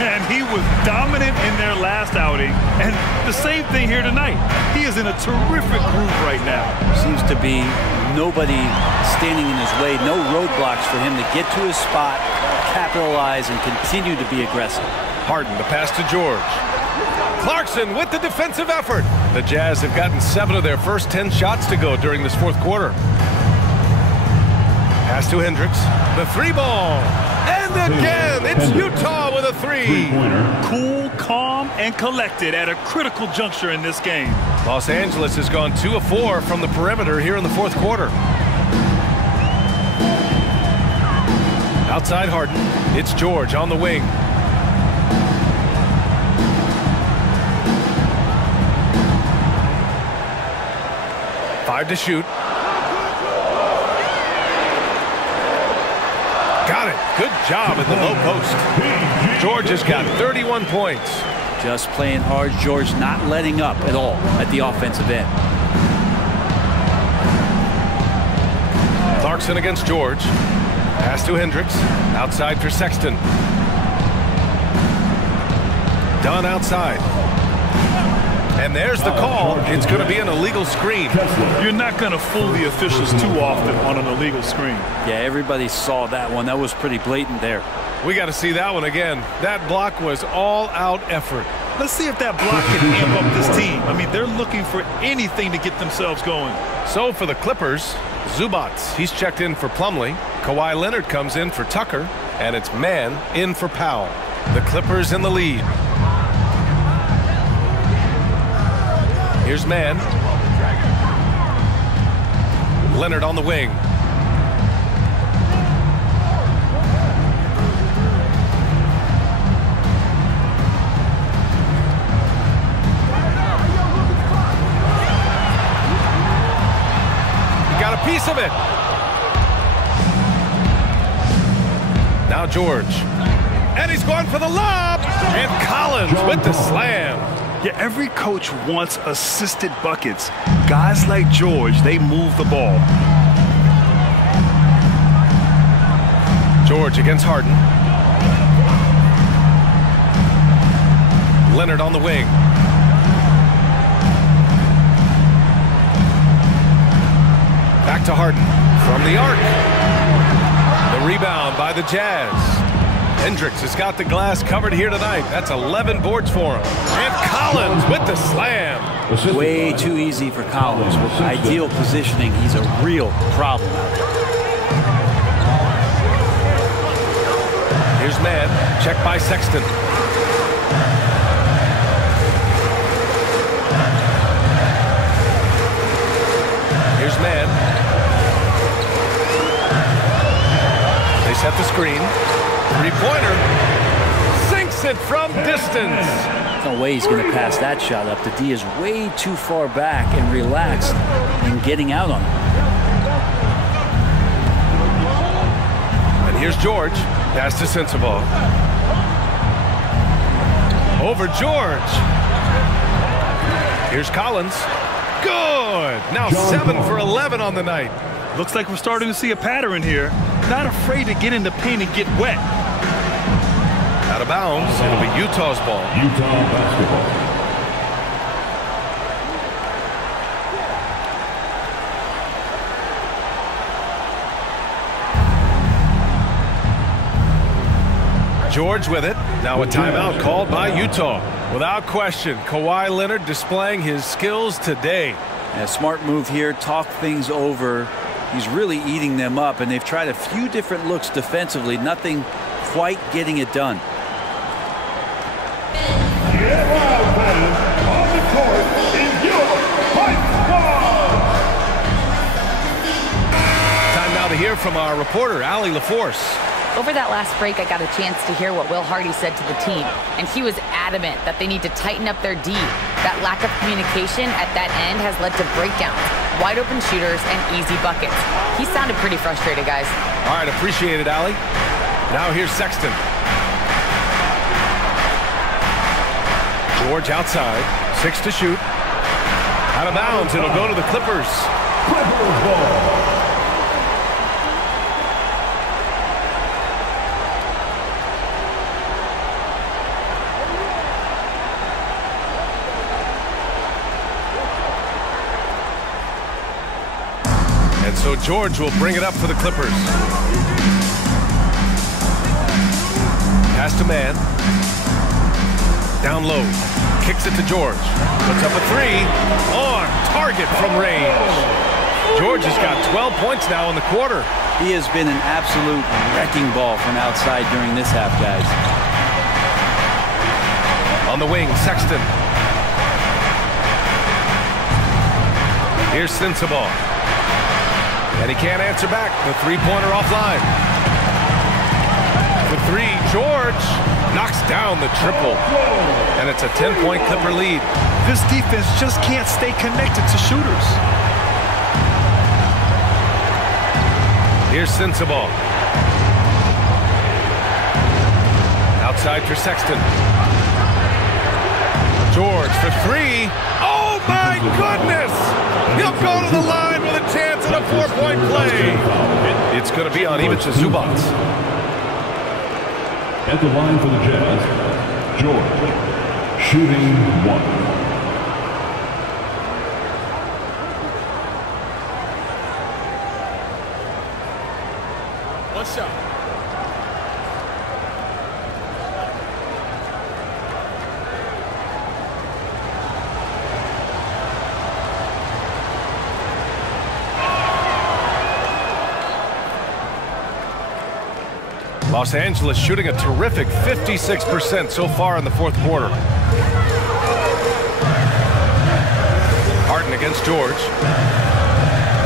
And he was dominant in their last outing. And the same thing here tonight. He is in a terrific groove right now. Seems to be nobody standing in his way, no roadblocks for him to get to his spot, capitalize, and continue to be aggressive. Harden, the pass to George. Clarkson with the defensive effort. The Jazz have gotten 7 of their first 10 shots to go during this fourth quarter. Pass to Hendricks. The 3-ball. And again, it's Utah with a 3. Cool, calm, and collected at a critical juncture in this game. Los Angeles has gone 2 of 4 from the perimeter here in the fourth quarter. Outside Harden. It's George on the wing. Five to shoot. Got it. Good job in the low post. George has got 31 points. Just playing hard. George not letting up at all at the offensive end. Clarkson against George. Pass to Hendricks. Outside for Sexton. Dunn outside. And there's the call. It's going to be an illegal screen. You're not going to fool the officials too often on an illegal screen. Yeah, everybody saw that one. That was pretty blatant there. We got to see that one again. That block was all-out effort. Let's see if that block can amp up this team. I mean, they're looking for anything to get themselves going. So for the Clippers, Zubats, he's checked in for Plumlee. Kawhi Leonard comes in for Tucker. And it's Mann in for Powell. The Clippers in the lead. Here's Mann. Leonard on the wing. He got a piece of it. Now George. And he's going for the lob. And Collins with the slam. Yeah, every coach wants assisted buckets. Guys like George, they move the ball. George against Harden. Leonard on the wing. Back to Harden from the arc. The rebound by the Jazz. Hendricks has got the glass covered here tonight. That's 11 boards for him. And Collins with the slam. Way too easy for Collins. With ideal positioning, he's a real problem out there. Here's Mann. Check by Sexton. Here's Mann. They set the screen. Three-pointer. Sinks it from distance. No way he's going to pass that shot up. The D is way too far back and relaxed in getting out on it. And here's George. Pass to Sensabaugh. Over George. Here's Collins. Good. Now 7 for 11 on the night. Looks like we're starting to see a pattern here. Not afraid to get in the paint and get wet. Out of bounds. It'll be Utah's ball. Utah basketball. George with it. Now a timeout called by Utah. Without question, Kawhi Leonard displaying his skills today. A smart move here. Talk things over. He's really eating them up, and they've tried a few different looks defensively. Nothing quite getting it done. Get loud, fans. On the court is your fight squad. Time now to hear from our reporter, Allie LaForce. Over that last break, I got a chance to hear what Will Hardy said to the team, and he was adamant that they need to tighten up their D. That lack of communication at that end has led to breakdowns, wide open shooters, and easy buckets. He sounded pretty frustrated, guys. All right, appreciate it, Allie. Now here's Sexton. George outside, 6 to shoot. Out of bounds, it'll go to the Clippers. Clippers ball. And so George will bring it up for the Clippers. Pass to man. Down low. Kicks it to George. Puts up a 3. On target from range. George has got 12 points now in the quarter. He has been an absolute wrecking ball from outside during this half, guys. On the wing, Sexton. Here's Sensabaugh. And he can't answer back. The three-pointer offline. For 3, George knocks down the triple. And it's a 10-point Clipper lead. This defense just can't stay connected to shooters. Here's Sensabaugh. Outside for Sexton. George for 3. Oh my goodness! He'll go to the line with a chance at a 4-point play. It's going to be on even to Zubats. At the line for the Jazz, George, shooting 1. One shot. Los Angeles shooting a terrific 56% so far in the fourth quarter. Harden against George.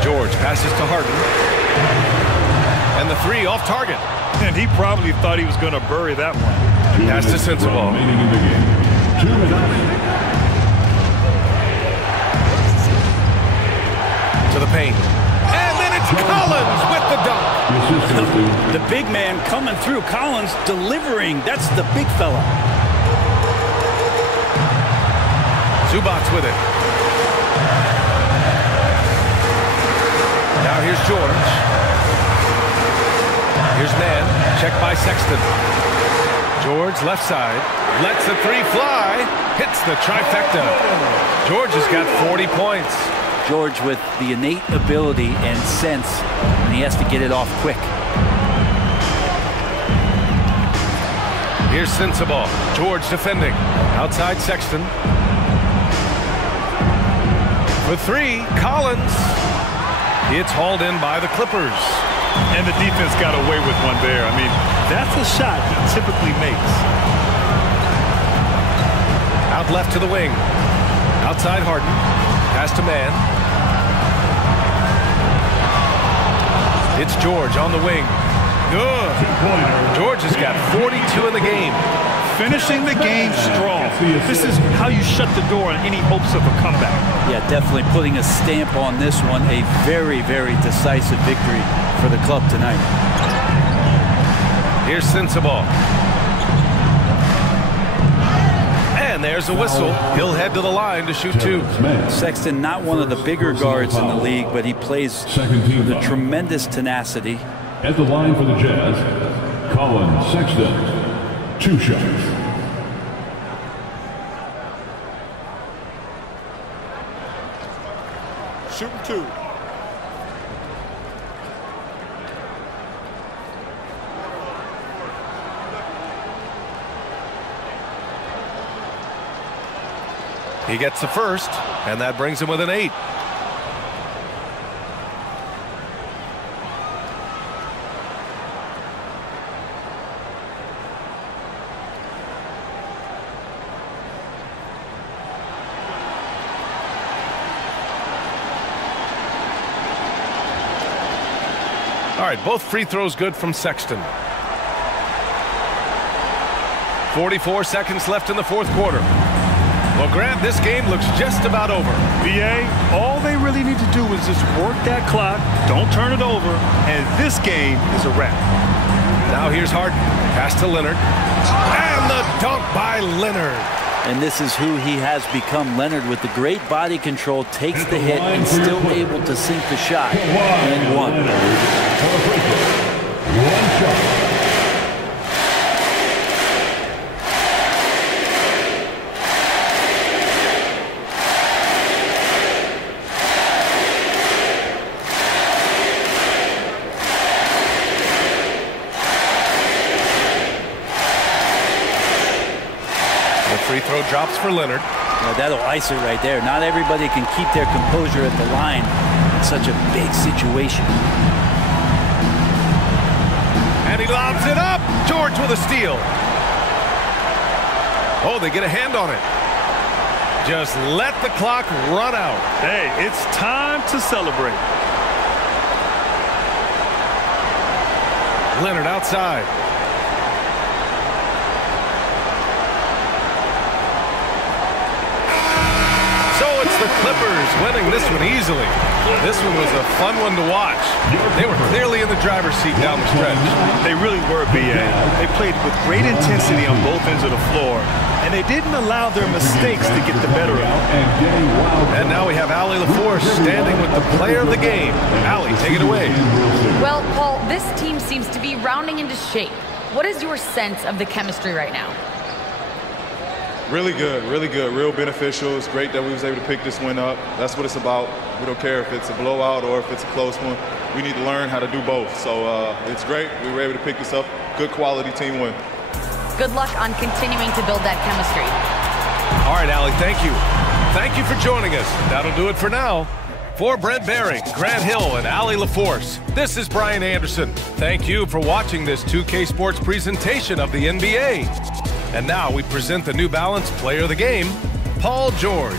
George passes to Harden. And the 3 off target. And he probably thought he was going to bury that one. Pass to Sensabaugh. Remaining in the game. 2 minutes. To the paint. And then it's Collins with the dunk. The big man coming through. Collins delivering. That's the big fella. Zubats with it. Now here's George. Here's man. Checked by Sexton. George left side. Lets the 3 fly. Hits the trifecta. George has got 40 points. George with the innate ability and sense, and he has to get it off quick. Here's Sensabaugh. George defending. Outside Sexton. For 3, Collins. It's hauled in by the Clippers. And the defense got away with one there. I mean, that's a shot he typically makes. Out left to the wing. Outside Harden. Pass to man. It's George on the wing. Good. George has got 42 in the game. Finishing the game strong. This is how you shut the door on any hopes of a comeback. Yeah, definitely putting a stamp on this one. A very, very decisive victory for the club tonight. Here's Sensabaugh. And there's a whistle. He'll head to the line to shoot 2. Sexton, not one of the bigger guards in the league, but he plays with a tremendous tenacity. At the line for the Jazz, Colin Sexton. 2 shots. Shooting 2. He gets the first, and that brings him with an 8. right, both free throws good from Sexton. 44 seconds left in the fourth quarter. Well, Grant, this game looks just about over. BA, all they really need to do is just work that clock, don't turn it over, and this game is a wrap. Now here's Harden. Pass to Leonard. And the dunk by Leonard. And this is who he has become. Leonard, with the great body control, takes the hit and still able to sink the shot. And one. One shot. Free throw drops for Leonard. That'll ice it right there. Not everybody can keep their composure at the line in such a big situation. And he lobs it up. George with a steal. Oh, they get a hand on it. Just let the clock run out. Hey, it's time to celebrate. Leonard outside. The Clippers winning this one easily. This one was a fun one to watch. They were clearly in the driver's seat down the stretch. They really were, BA. They played with great intensity on both ends of the floor, and they didn't allow their mistakes to get the better of them. And now we have Allie LaForce standing with the player of the game. Allie, take it away. Well, Paul, this team seems to be rounding into shape. What is your sense of the chemistry right now? Really good, real beneficial. It's great that we was able to pick this win up. That's what it's about. We don't care if it's a blowout or if it's a close one. We need to learn how to do both. So it's great. We were able to pick this up. Good quality team win. Good luck on continuing to build that chemistry. All right, Allie, thank you. Thank you for joining us. That'll do it for now. For Brent Baring, Grant Hill, and Allie LaForce, this is Brian Anderson. Thank you for watching this 2K Sports presentation of the NBA. And now we present the New Balance Player of the Game, Paul George.